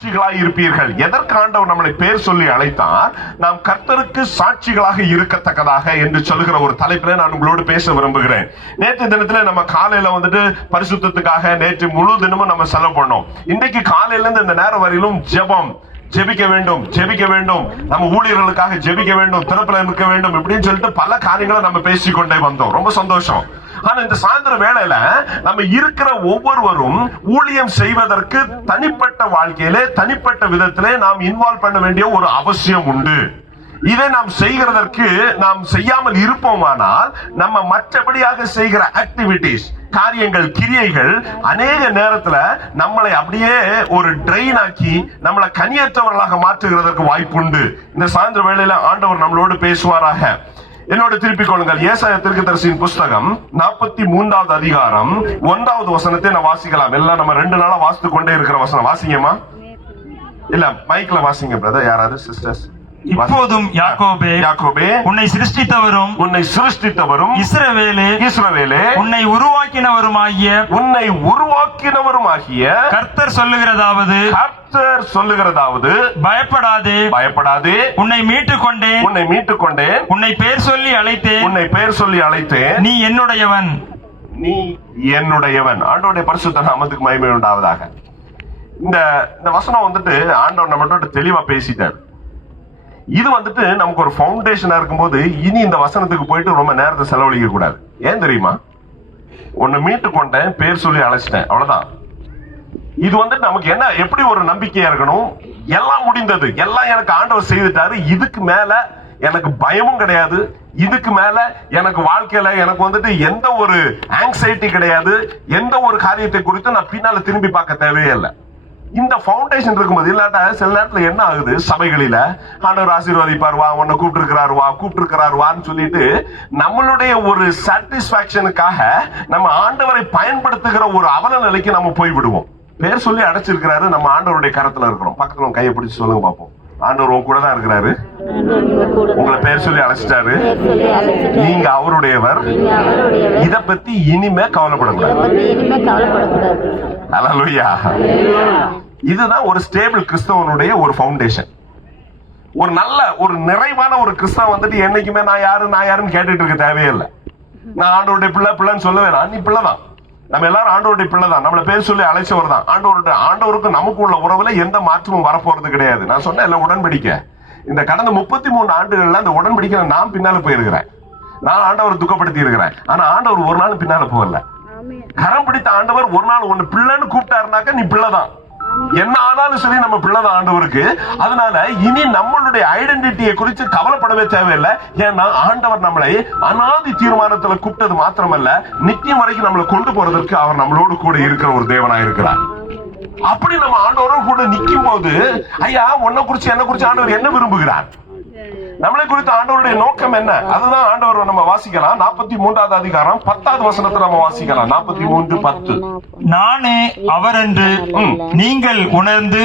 இருப்பீர்கள். எதற்கு ஆண்டவர் நம்மளை பேர் சொல்லி அழைத்தார்? நாம் கர்த்தருக்கு சாட்சிகளாக இருக்கத்தக்கதாக என்று சொல்லுகிற ஒரு தலைப்பில நான் உங்களோடு பேச விரும்புகிறேன். நேற்று தினத்துல நம்ம காலையில பரிசுத்தத்துக்காக நேற்று முழு தினமும் நம்ம செலவு பண்ணோம். இன்றைக்கு காலையில இருந்து இந்த நேரம் வரையிலும் ஜெபிக்க வேண்டும், நம்ம ஊழியர்களுக்காக ஜெபிக்க வேண்டும், திறப்பில் இருக்க வேண்டும் இப்படின்னு சொல்லிட்டு பல காரியங்களை நம்ம பேசிக்கொண்டே வந்தோம். ரொம்ப சந்தோஷம். ஆனா இந்த சாயந்தர வேளையில நம்ம இருக்கிற ஒவ்வொருவரும் ஊழியம் செய்வதற்கு தனிப்பட்ட வாழ்க்கையிலே தனிப்பட்ட விதத்திலே நாம் இன்வால்வ் பண்ண வேண்டிய ஒரு அவசியம் உண்டு. இதை நாம் செய்கிறதற்கு நாம் செய்யாமல் இருப்போமானால் நம்ம மற்றபடியாக செய்கிற ஆக்டிவிட்டிஸ், காரியங்கள், கிரியைகள் அநேக நேரத்துல நம்மளை அப்படியே ஒரு ட்ரெயின் ஆக்கி நம்மளை கனியற்றவர்களாக மாற்றுகிறதற்கு வாய்ப்புண்டு. இந்த சாயந்தர வேளையில ஆண்டவர் நம்மளோடு பேசுவாராக. என்னோட திருப்பிக் கொள்ளுங்கள். ஏசாயா தீர்க்கதரிசியின் புஸ்தகம் 43வது அதிகாரம் 1வது வசனத்தை நான் வாசிக்கலாம். எல்லாம் நம்ம 2 நாளா வாசித்து கொண்டே இருக்கிற வசனம். வாசிங்கம்மா. இல்ல மைக்ல வாசிங்க பிரதர், யாராவது சிஸ்டர்ஸ். இப்போதும் யாக்கோபே உன்னை சிருஷ்டித்தவரும் இஸ்ரவேலே உன்னை உருவாக்கினவருமாகிய கர்த்தர் சொல்லுகிறதாவது பயப்படாதே உன்னை மீட்டுக் கொண்டேன் உன்னை பேர் சொல்லி அழைத்தேன் நீ என்னுடையவன். ஆண்டவருடைய பரிசுத்த நாமத்துக்கு மகிமை உண்டாவதாக. இந்த வசனம் ஆண்டவர் நம்மளோட தெளிவா பேசிட்டார். இது நமக்கு ஒரு ஃபவுண்டேஷனா இருக்கும்போது இனி இந்த வசனத்துக்கு போயிட்டு ரொம்ப நேரத்தை செலவழிக்க கூடாது. ஏன் தெரியுமா? உன்னை மீட்டு கொண்டேன், பேர் சொல்லி அழைச்சிட்டேன், அவ்வளவுதான். இது நமக்கு என்ன, எப்படி ஒரு நம்பிக்கையா இருக்கணும்? எல்லாம் முடிந்தது, எல்லாம் எனக்கு ஆண்டவர் செய்துட்டாரு, இதுக்கு மேல எனக்கு பயமும் கிடையாது, இதுக்கு மேல எனக்கு வாழ்க்கையில எனக்கு எந்த ஒரு ஆங்ஸைட்டி கிடையாது, எந்த ஒரு காரியத்தை குறித்து நான் பின்னால திரும்பி பார்க்க தேவையே இல்லை. இந்த ஃபவுண்டேஷன் இருக்கும்போது இல்லாட்டா சில நேரத்துல என்ன ஆகுது, சபைகளில ஆண்டவர் ஆசீர்வதிப்பார், வா உன்னை கூப்பிட்டு சொல்லிட்டு நம்மளுடைய ஒரு சாட்டிஸ்பாக்சனுக்காக நம்ம ஆண்டவரை பயன்படுத்துகிற ஒரு அவல நிலைக்கு நம்ம போய்விடுவோம். பேர் சொல்லி அடைச்சிருக்கிறாரு, நம்ம ஆண்டவருடைய கரத்துல இருக்கிறோம். பக்கத்துல கையை பிடிச்சு சொல்லுங்க பாப்போம். ஆண்டவர் உங்க கூட தான் இருக்கிறாரு, உங்களை பேர் சொல்லி அழைச்சிட்டாரு, நீங்க அவருடையவர். இத பத்தி இனிமே கவலைப்படக்கூடாது. அல்லேலூயா. இதுதான் ஒரு ஸ்டேபிள் கிறிஸ்தவனுடைய ஒரு ஃபவுண்டேஷன். ஒரு நல்ல ஒரு நிறைவான ஒரு கிறிஸ்தவன் என்னைக்குமே நான் யாருன்னு கேட்டுட்டு இருக்க தேவையில்லை. நான் ஆண்டவருடைய பிள்ளைன்னு சொல்லவே, நீ பிள்ளைதான், நம்ம எல்லாரும் ஆண்டவருடைய பிள்ளை தான், நம்மள பேர் சொல்லி அழைச்சவர் தான். ஆண்டவருக்கு நமக்கு உள்ள உறவுல எந்த மாற்றமும் வரப்போறது கிடையாது. நான் சொன்ன உடன்படிக்கை, இந்த கடந்த 33 ஆண்டுகள்ல அந்த உடன்படிக்கை நான் பின்னால போயிருக்கிறேன். நான் ஆண்டவரை துக்கப்படுத்தி இருக்கிறேன். ஆனா ஆண்டவர் ஒரு நாள் பின்னால போகல. கரம் பிடித்த ஆண்டவர் ஒரு நாள் ஒன்னு பிள்ளைன்னு கூப்பிட்டாருனாக்க நீ பிள்ளைதான், என்ன ஆனாலும் சரி நம்ம பிள்ளைதான் ஆண்டவருக்கு. அதனால இனி நம்மளுடைய ஐடென்டிட்டியை குறித்து கவலைப்படவே தேவையில்லை. ஏன்னா ஆண்டவர் நம்மளை அனாதி தீர்மானத்துல கூப்பிட்டது மாத்திரமல்ல, நித்தியம் வரைக்கும் நம்மளை கொண்டு போறதற்கு அவர் நம்மளோடு கூட இருக்கிற ஒரு தேவனாய் இருக்கிறார். அப்படி நம்ம ஆண்டவரோடு கூட நிற்கும் போது, ஐயா உன்னை குறிச்சு என்ன குறிச்சு ஆண்டவர் என்ன விரும்புகிறார், நம்மளை குறித்த ஆண்டவருடைய நோக்கம் என்ன, அதுதான் ஆண்டவர் நம்ம வாசிக்கலாம். 43வது அதிகாரம் 10வது வசனத்தை நம்ம வாசிக்கலாம். 43:10. நானே அவர் என்று நீங்கள் உணர்ந்து.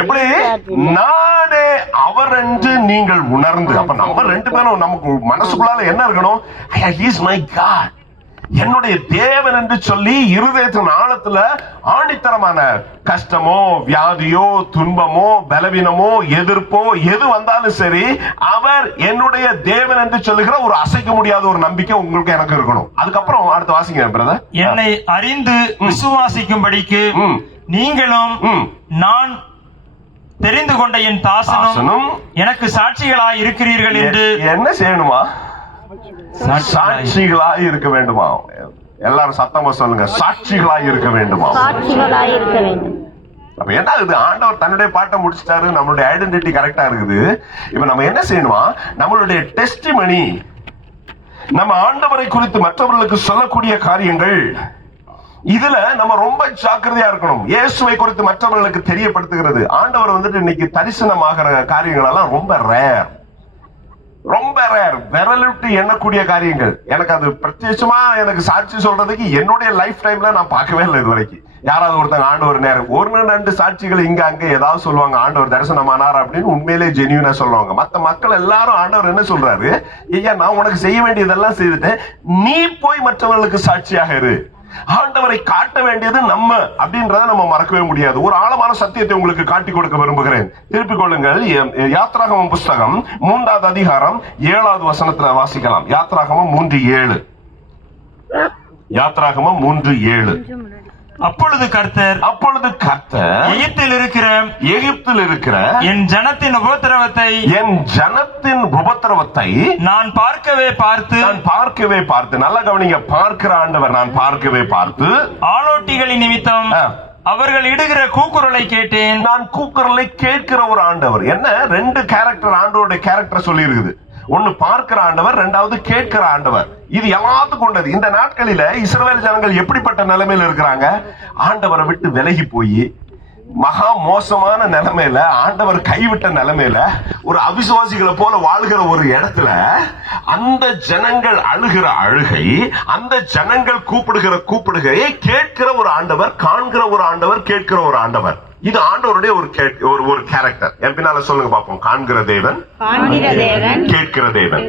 எப்படி? நானே அவர் என்று நீங்கள் உணர்ந்து. அப்ப நம்ம 2 பேரும் நமக்கு மனசுக்குள்ளால என்ன இருக்கணும்? ஐயா he is my God, என்னுடைய தேவன் என்று சொல்லி இருதயத்தின் ஆழத்துல ஆணித்தரமான கஷ்டமோ வியாதியோ துன்பமோ பலவீனமோ எதிர்ப்போ எது வந்தாலும் சரி, அவர் என்னுடைய தேவன் என்று சொல்லுகிற ஒரு அசைக்க முடியாத ஒரு நம்பிக்கை உங்களுக்கு எனக்கு இருக்கணும். அதுக்கப்புறம் அடுத்த வாசிங்க பிரதர். என்னை அறிந்து விசுவாசிக்கும்படிக்கு நீங்களும் நான் தெரிந்து கொண்ட என் தாசனும் எனக்கு சாட்சிகளாய் இருக்கிறீர்கள் என்று. என்ன செய்யணுமா? சாட்சிகளாய் இருக்க வேண்டுமா? எல்லாரும் சத்தமா சொல்லுங்க, சாட்சிகளாய் இருக்க வேண்டுமா? அப்ப என்ன ஆகுது? ஆண்டவர் தன்னுடைய பாட்டை முடிச்சிட்டாரு, நம்மளுடைய ஐடென்டிட்டி கரெக்டா இருக்குது. இப்ப நம்ம என்ன செய்யணுமா? நம்மளுடைய டெஸ்டிமனி, நம்ம ஆண்டவரை குறித்து மற்றவர்களுக்கு சொல்லக்கூடிய காரியங்கள், இதுல நம்ம ரொம்ப ஜாக்கிரதையா இருக்கணும். இயேசுவை குறித்து மற்றவர்களுக்கு தெரியப்படுத்துகிறது. ஆண்டவர் இன்னைக்கு தரிசனமாகிற காரியங்கள் எல்லாம் ரொம்ப ரேர், விரலிட்டு எண்ணக்கூடிய காரியங்கள். எனக்கு அது பிரத்யட்சமா எனக்கு சாட்சி சொல்றதுக்கு என்னுடைய லைஃப் டைம்ல நான் பார்க்கவே இல்லை இது வரைக்கும். யாராவது ஒருத்தங்க ஆண்டவர் நேரம் 1-2 சாட்சிகள் இங்க அங்க ஏதாவது சொல்லுவாங்க, ஆண்டவர் தரிசனமானார் அப்படின்னு உண்மையிலே ஜெனியூனா சொல்லுவாங்க. மத்த மக்கள் எல்லாரும் ஆண்டவர் என்ன சொல்றாரு, ஐயா நான் உனக்கு செய்ய வேண்டியதெல்லாம் செய்துட்டேன், நீ போய் மற்றவர்களுக்கு சாட்சியாக இரு. ஆண்டவரை காட்ட வேண்டியது நம்ம அப்படின்றத நம்ம மறக்கவே முடியாது. ஒரு ஆழமான சத்தியத்தை உங்களுக்கு காட்டி கொடுக்க விரும்புகிறேன். திருப்பிக் கொள்ளுங்கள். யாத்ராகமம் புஸ்தகம் 3வது அதிகாரம் 7வது வசனத்துல வாசிக்கலாம். யாத்ராகமம் 3:7. யாத்ராகமம் 3:7. அப்பொழுது கர்த்தர் எகிப்தில் இருக்கிற என் ஜனத்தின் உபத்திரவத்தை நான் பார்க்கவே பார்த்து நல்லா கவனிங்க. பார்க்கிற ஆண்டவர் நான் பார்க்கவே பார்த்து ஆளோட்டிகளின் நிமித்தம் அவர்கள் இடுகிற கூக்குரலை கேட்டேன். நான் கூக்குரலை கேட்கிற ஒரு ஆண்டவர். என்ன 2 கேரக்டர் ஆண்டவருடைய கேரக்டர் சொல்லி இருக்குது. ஒன்னு பார்க்கிற ஆண்டவர், 2வது கேட்கிற ஆண்டவர். இது எல்லாத்துக்கும் கொண்டது. இந்த நாட்களில இஸ்ரவேல் ஜனங்கள் எப்படிப்பட்ட நிலைமையில இருக்கிறாங்க? ஆண்டவரை விட்டு விலகி போய் மகா மோசமான நிலைமையில, ஆண்டவர் கைவிட்ட நிலைமையில, ஒரு அவிசுவாசிகளை போல வாழ்கிற ஒரு இடத்துல அந்த ஜனங்கள் அழுகிற அழுகை, அந்த ஜனங்கள் கூப்பிடுகிற கூப்பிடுகையை கேட்கிற ஒரு ஆண்டவர், காண்கிற ஒரு ஆண்டவர், கேட்கிற ஒரு ஆண்டவர். இது ஆண்டவருடைய ஒரு கேரக்டர். என் பின்னால சொல்லுங்க பாப்போம். காண்கிற தேவன், கேட்கிற தேவன்,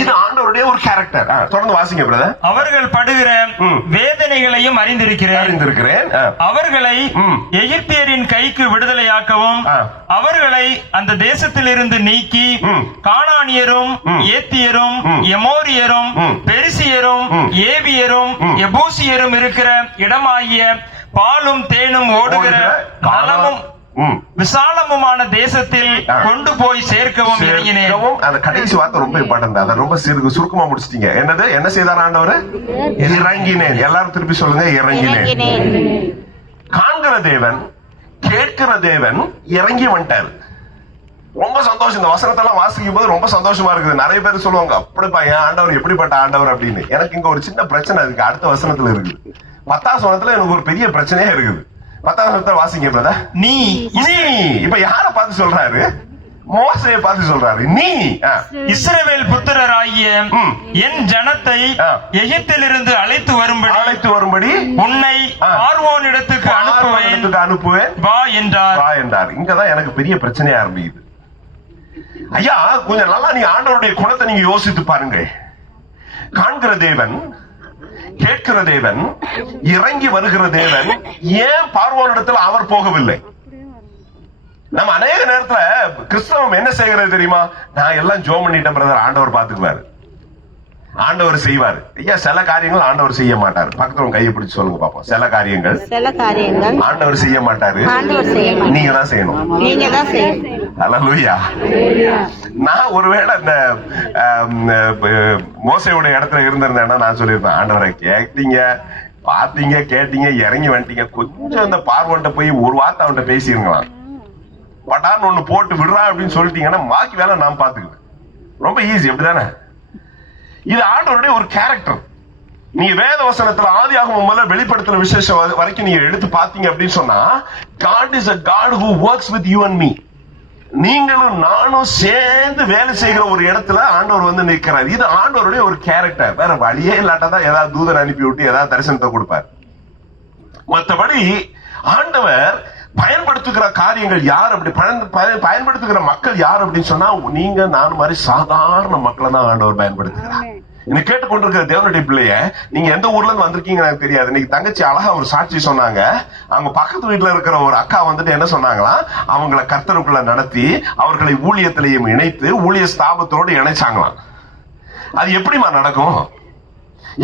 இது ஆண்டவருடைய ஒரு கேரக்டர். தொடர்ந்து வாசிங்க பிரதர். அவர்கள் படுகிற வேதனைகளையும் அறிந்திருக்கிறேன். அவர்களை எகிப்தியரின் கைக்கு விடுதலையாக்கவும், அவர்களை அந்த தேசத்திலிருந்து நீக்கி கானானியரும், ஏத்தியரும், எமோரியரும், பெரிசியரும், ஏவியரும், எபூசியரும் இருக்கிற இடமாகிய பாலும் தேனும் ஓடுகிற நலமும் விசாலமுமான தேசத்தில் கொண்டு போய் சேர்க்கவும் இறங்கினேன். அந்த கடைசி வார்த்தை ரொம்ப இம்பார்ட்டன்ட். அதை ரொம்ப சுருக்கமா முடிச்சிட்டீங்க. என்னது? என்ன செய்தார் ஆண்டவர்? இறங்கினேன். எல்லாரும் திருப்பி சொல்லுங்க. இறங்கினேன். காண்கிற தேவன், கேட்கிற தேவன் இறங்கி வந்துட்டார். ரொம்ப சந்தோஷம். இந்த வசனத்தெல்லாம் வாசிக்கும் போது ரொம்ப சந்தோஷமா இருக்குது. நிறைய பேர் சொல்லுவாங்க, அப்படிப்பா என் ஆண்டவர் எப்படிப்பட்ட ஆண்டவர் அப்படின்னு. எனக்கு இங்க ஒரு சின்ன பிரச்சனை இருக்கு. அடுத்த வசனத்துல இருக்குது. 10வது வசனத்துல எனக்கு ஒரு பெரிய பிரச்சனையே இருக்குது. 10வது வசனத்தை வாசிங்க பிரதர். நீ இப்ப யார பார்த்து சொல்றாரு? மோசேயை பார்த்து சொல்றாரு. நீ இஸ்ரவேல் புத்திரராகிய என் ஜனத்தை எகிப்திலிருந்து அழைத்து வரும்படி உன்னை பார்வோனிடத்துக்கு அனுப்புவேன் வா என்றார். இங்கதான் எனக்கு பெரிய பிரச்சனையா ஆரம்பிக்குது. ஐயா, கொஞ்சம் நல்லா நீ ஆண்டவருடைய குணத்தை நீங்க யோசித்து பாருங்க. காண்கிற தேவன், கேட்கிற தேவன், இறங்கி வருகிற தேவன், ஏன் பார்வோனிடத்தில் அவர் போகவில்லை? நம்ம அநேக நேரத்துல கிறிஸ்தவம் என்ன செய்கிறது தெரியுமா? நான் எல்லாம் ஜோம் பண்ணிட்டேன் பிரதர், ஆண்டவர் பாத்துக்குவாரு, ஆண்டவர் செய்வாரு. ஐயா, சில காரியங்கள் ஆண்டவர் செய்ய மாட்டாரு. பக்கத்துல கையை பிடிச்சு சொல்லுங்க பாப்போம். சில காரியங்கள் ஆண்டவர் செய்ய மாட்டாரு, நீங்க தான் செய்யணும். அல்லேலூயா. நான் ஒருவேளை இந்த மோசையோட இடத்துல இருந்திருந்தேன்னா நான் சொல்லியிருப்பேன், ஆண்டவரை கேட்டீங்க, பாத்தீங்க, கேட்டீங்க, இறங்கி வந்துட்டீங்க, கொஞ்சம் இந்த பார்வன்ட்ட போய் ஒரு வார்த்தை அவன்கிட்ட பேசிருங்களாம். பட்டான்னு ஒண்ணு போட்டு விடுறா அப்படின்னு சொல்லிட்டீங்கன்னா பாக்கி வேலை நான் பாத்துக்குவேன். ரொம்ப ஈஸி. அப்படிதானே? இது ஆண்டவருடைய ஒரு கேரக்டர். நீங்க வேத வசனத்துல ஆதியாகமம் முதல்ல வெளிப்படுத்தின விசேஷம் வரைக்கும் நீங்க எடுத்து பாத்தீங்க அப்படின்னு சொன்னா, God is a God who works with you and me. நீங்களும் நானும் சேர்ந்து வேலை செய்கிற ஒரு இடத்துல ஆண்டவர் வந்து நிற்கிறார். இது ஆண்டவருடைய ஒரு கேரக்டர். வேற வழியே இல்லாட்டதான் ஏதாவது தூதன் அனுப்பி விட்டு ஏதாவது தரிசனத்தை கொடுப்பார். மற்றபடி ஆண்டவர் பயன்படுத்துகிற காரியங்கள் யார், அப்படி பயன்படுத்துகிற மக்கள் யார் அப்படின்னு சொன்னா, நீங்க நான் மாதிரி சாதாரண மக்களை தான் ஆண்டவர் பயன்படுத்துகிறார். என்ன கேட்டுக்கொண்டிருக்கிற தேவனுடைய பிள்ளைய, நீங்க எந்த ஊர்ல இருந்து வந்திருக்கீங்க எனக்கு தெரியாது. இன்னைக்கு தங்கச்சி அழகா ஒரு சாட்சி சொன்னாங்க. அவங்க பக்கத்து வீட்டுல இருக்கிற ஒரு அக்கா வந்துட்டு என்ன சொன்னாங்களா, அவங்களை கர்த்தருக்குள்ள நடத்தி அவர்களை ஊழியத்திலையும் இணைத்து ஊழிய ஸ்தாபத்தோடு இணைச்சாங்களாம். அது எப்படிமா நடக்கும்?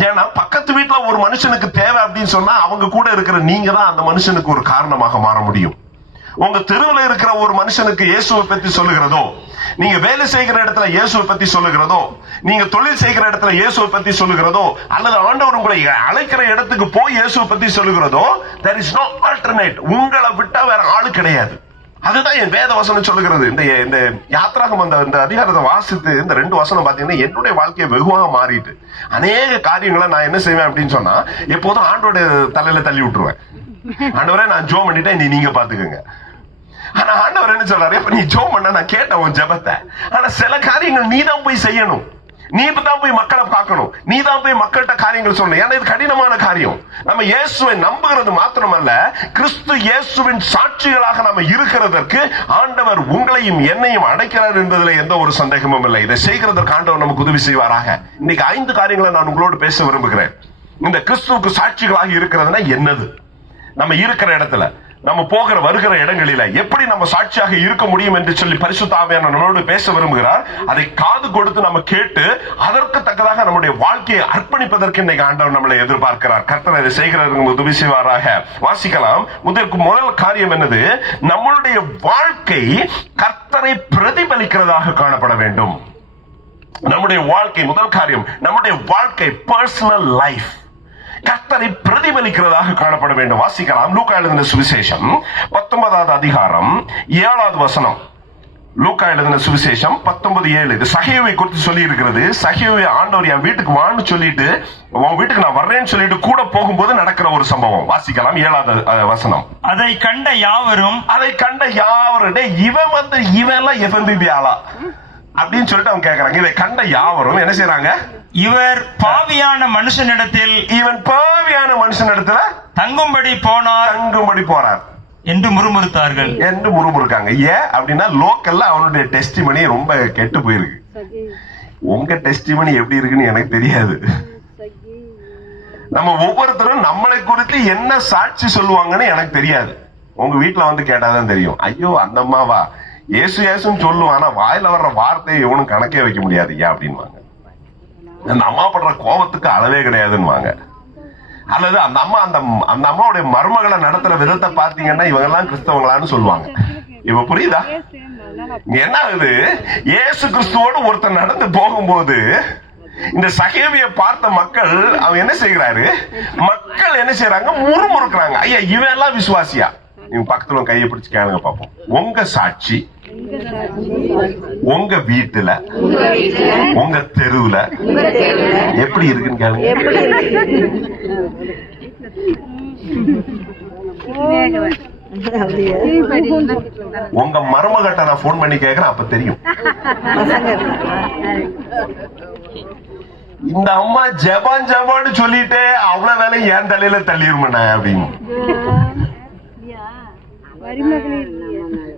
ஏன்னா பக்கத்து வீட்டுல ஒரு மனுஷனுக்கு தேவை அப்படின்னு சொன்னா அவங்க கூட இருக்கிற நீங்க தான் அந்த மனுஷனுக்கு ஒரு காரணமாக மாற முடியும். உங்க தெருவில் இருக்கிற ஒரு மனுஷனுக்கு இயேசுவை பத்தி சொல்லுகிறதோ, நீங்க வேலை செய்கிற இடத்துல இயேசுவை பத்தி சொல்லுகிறதோ, நீங்க தொழில் செய்கிற இடத்துல இயேசுவை பத்தி சொல்லுகிறதோ, அல்லது ஆண்டவர் உங்களை அழைக்கிற இடத்துக்கு போய் இயேசுவை பத்தி சொல்லுகிறதோ, there is no alternate. உங்களை விட்டா வேற ஆளு கிடையாது. அதுதான் என் வேத வசனம் சொல்லுகிறது. இந்த யாத்ராகம் அந்த அதிகாரத்தை வாசித்து இந்த 2 வசனம் பாத்தீங்கன்னா என்னுடைய வாழ்க்கையை வெகுவாக மாறிட்டு, அநேக காரியங்களை நான் என்ன செய்வேன் அப்படின்னு சொன்னா, எப்போதும் ஆண்டோட தலையில தள்ளி விட்டுருவேன். ஆண்டவரே நான் ஜோம் பண்ணிட்டேன், நீங்க பாத்துக்கோங்க. ஆனா ஆண்டவர் என்ன சொல்றாரு, இப்ப நீ ஜோம் பண்ண நான் கேட்டேன் உன் ஜெபத்தை, ஆனா சில காரியங்கள் நீ தான் போய் செய்யணும், நீ தான் போய் மக்களை பார்க்கணும், நீ தான் போய் மக்கள்கிட்ட காரியங்கள் சொல்லணும். ஏன்னா இது கடினமான காரியம். நம்ம இயேசுவை நம்புகிறது மாத்திரமல்ல, கிறிஸ்து இயேசுவின் சாட்சிகளாக நம்ம இருக்கிறதற்கு ஆண்டவர் உங்களையும் என்னையும் அடைக்கிறார் என்பதில் எந்த ஒரு சந்தேகமும் இல்லை. இதை செய்கிறதற்கு ஆண்டவர் நமக்கு உதவி செய்வாராக. இன்னைக்கு 5 காரியங்களை நான் உங்களோடு பேச விரும்புகிறேன். இந்த கிறிஸ்துவுக்கு சாட்சிகளாக இருக்கிறதுனா என்னது? நம்ம இருக்கிற இடத்துல, நம்ம போகிற வருகிற இடங்களில எப்படி நம்ம சாட்சியாக இருக்க முடியும் என்று சொல்லி பரிசுத்த ஆவியானவர் நம்மளோடு பேச விரும்புகிறார். அதை காது கொடுத்து நம்ம கேட்டு அதற்கு தக்கதாக நம்முடைய வாழ்க்கையை அர்ப்பணிப்பதற்கு இன்னைக்கு ஆண்டவர் நம்மளை எதிர்பார்க்கிறார். கர்த்தர் அதை செய்கிறதற்கு உதவி செய்வாராக. வாசிக்கலாம். முதல் காரியம் என்னது? நம்மளுடைய வாழ்க்கை கர்த்தரை பிரதிபலிக்கிறதாக காணப்பட வேண்டும். நம்முடைய வாழ்க்கை, முதல் காரியம், நம்முடைய வாழ்க்கை பர்சனல் லைஃப் கர்த்தரை பிரதிபலிக்கிறதாக காணப்பட வேண்டும். வாசிக்கலாம். லூக்கா எழுதின சுவிசேஷம் 19வது அதிகாரம் 7வது வசனம். லூக்கா எழுதின சுவிசேஷம் 19:7. இது சகேயுவை குறித்து சொல்லி இருக்கிறது. சகேயுவை ஆண்டவர் என் வீட்டுக்கு வான்னு சொல்லிட்டு, உன் வீட்டுக்கு நான் வர்றேன்னு சொல்லிட்டு கூட போகும்போது நடக்கிற ஒரு சம்பவம். வாசிக்கலாம். 7வது வசனம். அதை கண்ட யாவரும் இவன் எல்லாம் FMBB ஆளா அப்படின்னு சொல்லிட்டு அவங்க கேட்கறாங்க. இதை கண்ட யாவரும் என்ன செய்யறாங்க? இவர் பாவியான மனுஷனிடத்தில் தங்கும்படி போனார் என்று முறுமுறுத்தார்கள். ஏன் அப்படின்னா லோக்கல்ல அவனுடைய டெஸ்டிமனி ரொம்ப கெட்டு போயிருக்கு. உங்க டெஸ்டிமனி எப்படி இருக்குன்னு எனக்கு தெரியாது. நம்ம ஒவ்வொருத்தரும் நம்மளை குறித்து என்ன சாட்சி சொல்லுவாங்கன்னு எனக்கு தெரியாது. உங்க வீட்டுல வந்து கேட்டாதான் தெரியும். ஐயோ அந்த அம்மாவா ஏசுன்னு சொல்லுவான், ஆனா வாயில வர்ற வார்த்தையை எவனும் கணக்கே வைக்க முடியாது ஐயா அப்படின்வாங்க. அந்த அம்மா படுற கோபத்துக்கு அளவே கிடையாதுன்னு. அல்லது அந்த அம்மாவுடைய மருமகளை நடத்துற விதத்தை பாத்தீங்கன்னா இவங்க எல்லாம் கிறிஸ்தவங்களான்னு சொல்லுவாங்க. இப்ப புரியுதா? என்ன ஆகுது? இயேசு கிறிஸ்துவோடு ஒருத்தர் நடந்து போகும்போது இந்த சகேவியை பார்த்த மக்கள் அவன் என்ன செய்கிறாரு? மக்கள் என்ன செய்யறாங்க? முறுமுறுக்கிறாங்க. ஐயா இவன் எல்லாம் விசுவாசியா? நீங்க பக்கத்துல கையை பிடிச்சு கேளுங்க பாப்போம். உங்க சாட்சி உங்க வீட்டுல, உங்க தெருவுல எப்படி இருக்குன்னு கேளுங்க. உங்க மருமகிட்ட நான் போன் பண்ணி கேக்குறேன், அப்ப தெரியும். இந்த அம்மா ஜபான்னு சொல்லிட்டு அவ்வளவு வேலை என் தலையில தள்ளிருமண்ண அப்படின்னு.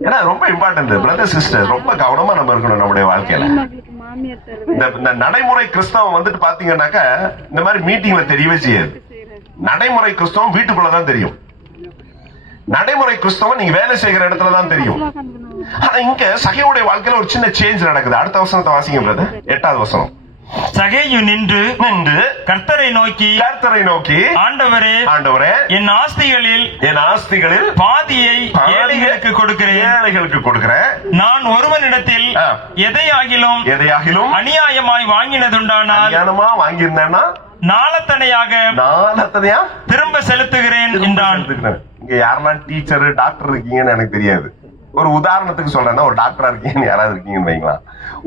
ஏன்னா ரொம்ப இம்பார்ட்டன்ட் பிரதர் சிஸ்டர், ரொம்ப கவனமா நம்ம இருக்கணும் நம்முடைய வாழ்க்கையில. இந்த நடைமுறை கிறிஸ்தவம் வந்துட்டு பாத்தீங்கன்னாக்க இந்த மாதிரி மீட்டிங்ல தெரியவே செய்யாது. நடைமுறை கிறிஸ்தவம் வீட்டுக்குள்ளதான் தெரியும். நடைமுறை கிறிஸ்தவம் நீங்க வேலை செய்கிற இடத்துலதான் தெரியும். ஆனா இங்க சகையுடைய வாழ்க்கையில ஒரு சின்ன சேஞ்ச் நடக்குது. அடுத்த வசனத்தை வாசிங்க பிரதர். 8வது வசனம். சகேயு நின்று கர்த்தரை நோக்கி ஆண்டவரே என் ஆஸ்திகளில் பாதியை ஏழைகளுக்கு கொடுக்கிறேன். நான் ஒருவனிடத்தில் எதையாகிலும் அநியாயமாய் வாங்கினதுண்டானால் நாளத்தனையாக திரும்ப செலுத்துகிறேன் என்றான். இங்க யாரெல்லாம் டீச்சர் டாக்டர் இருக்கீங்கன்னு எனக்கு தெரியாது. ஒரு உதாரணத்துக்கு சொல்றேன்னா, ஒரு டாக்டரா இருக்கீங்கன்னு யாராவது இருக்கீங்கன்னு வைங்களா.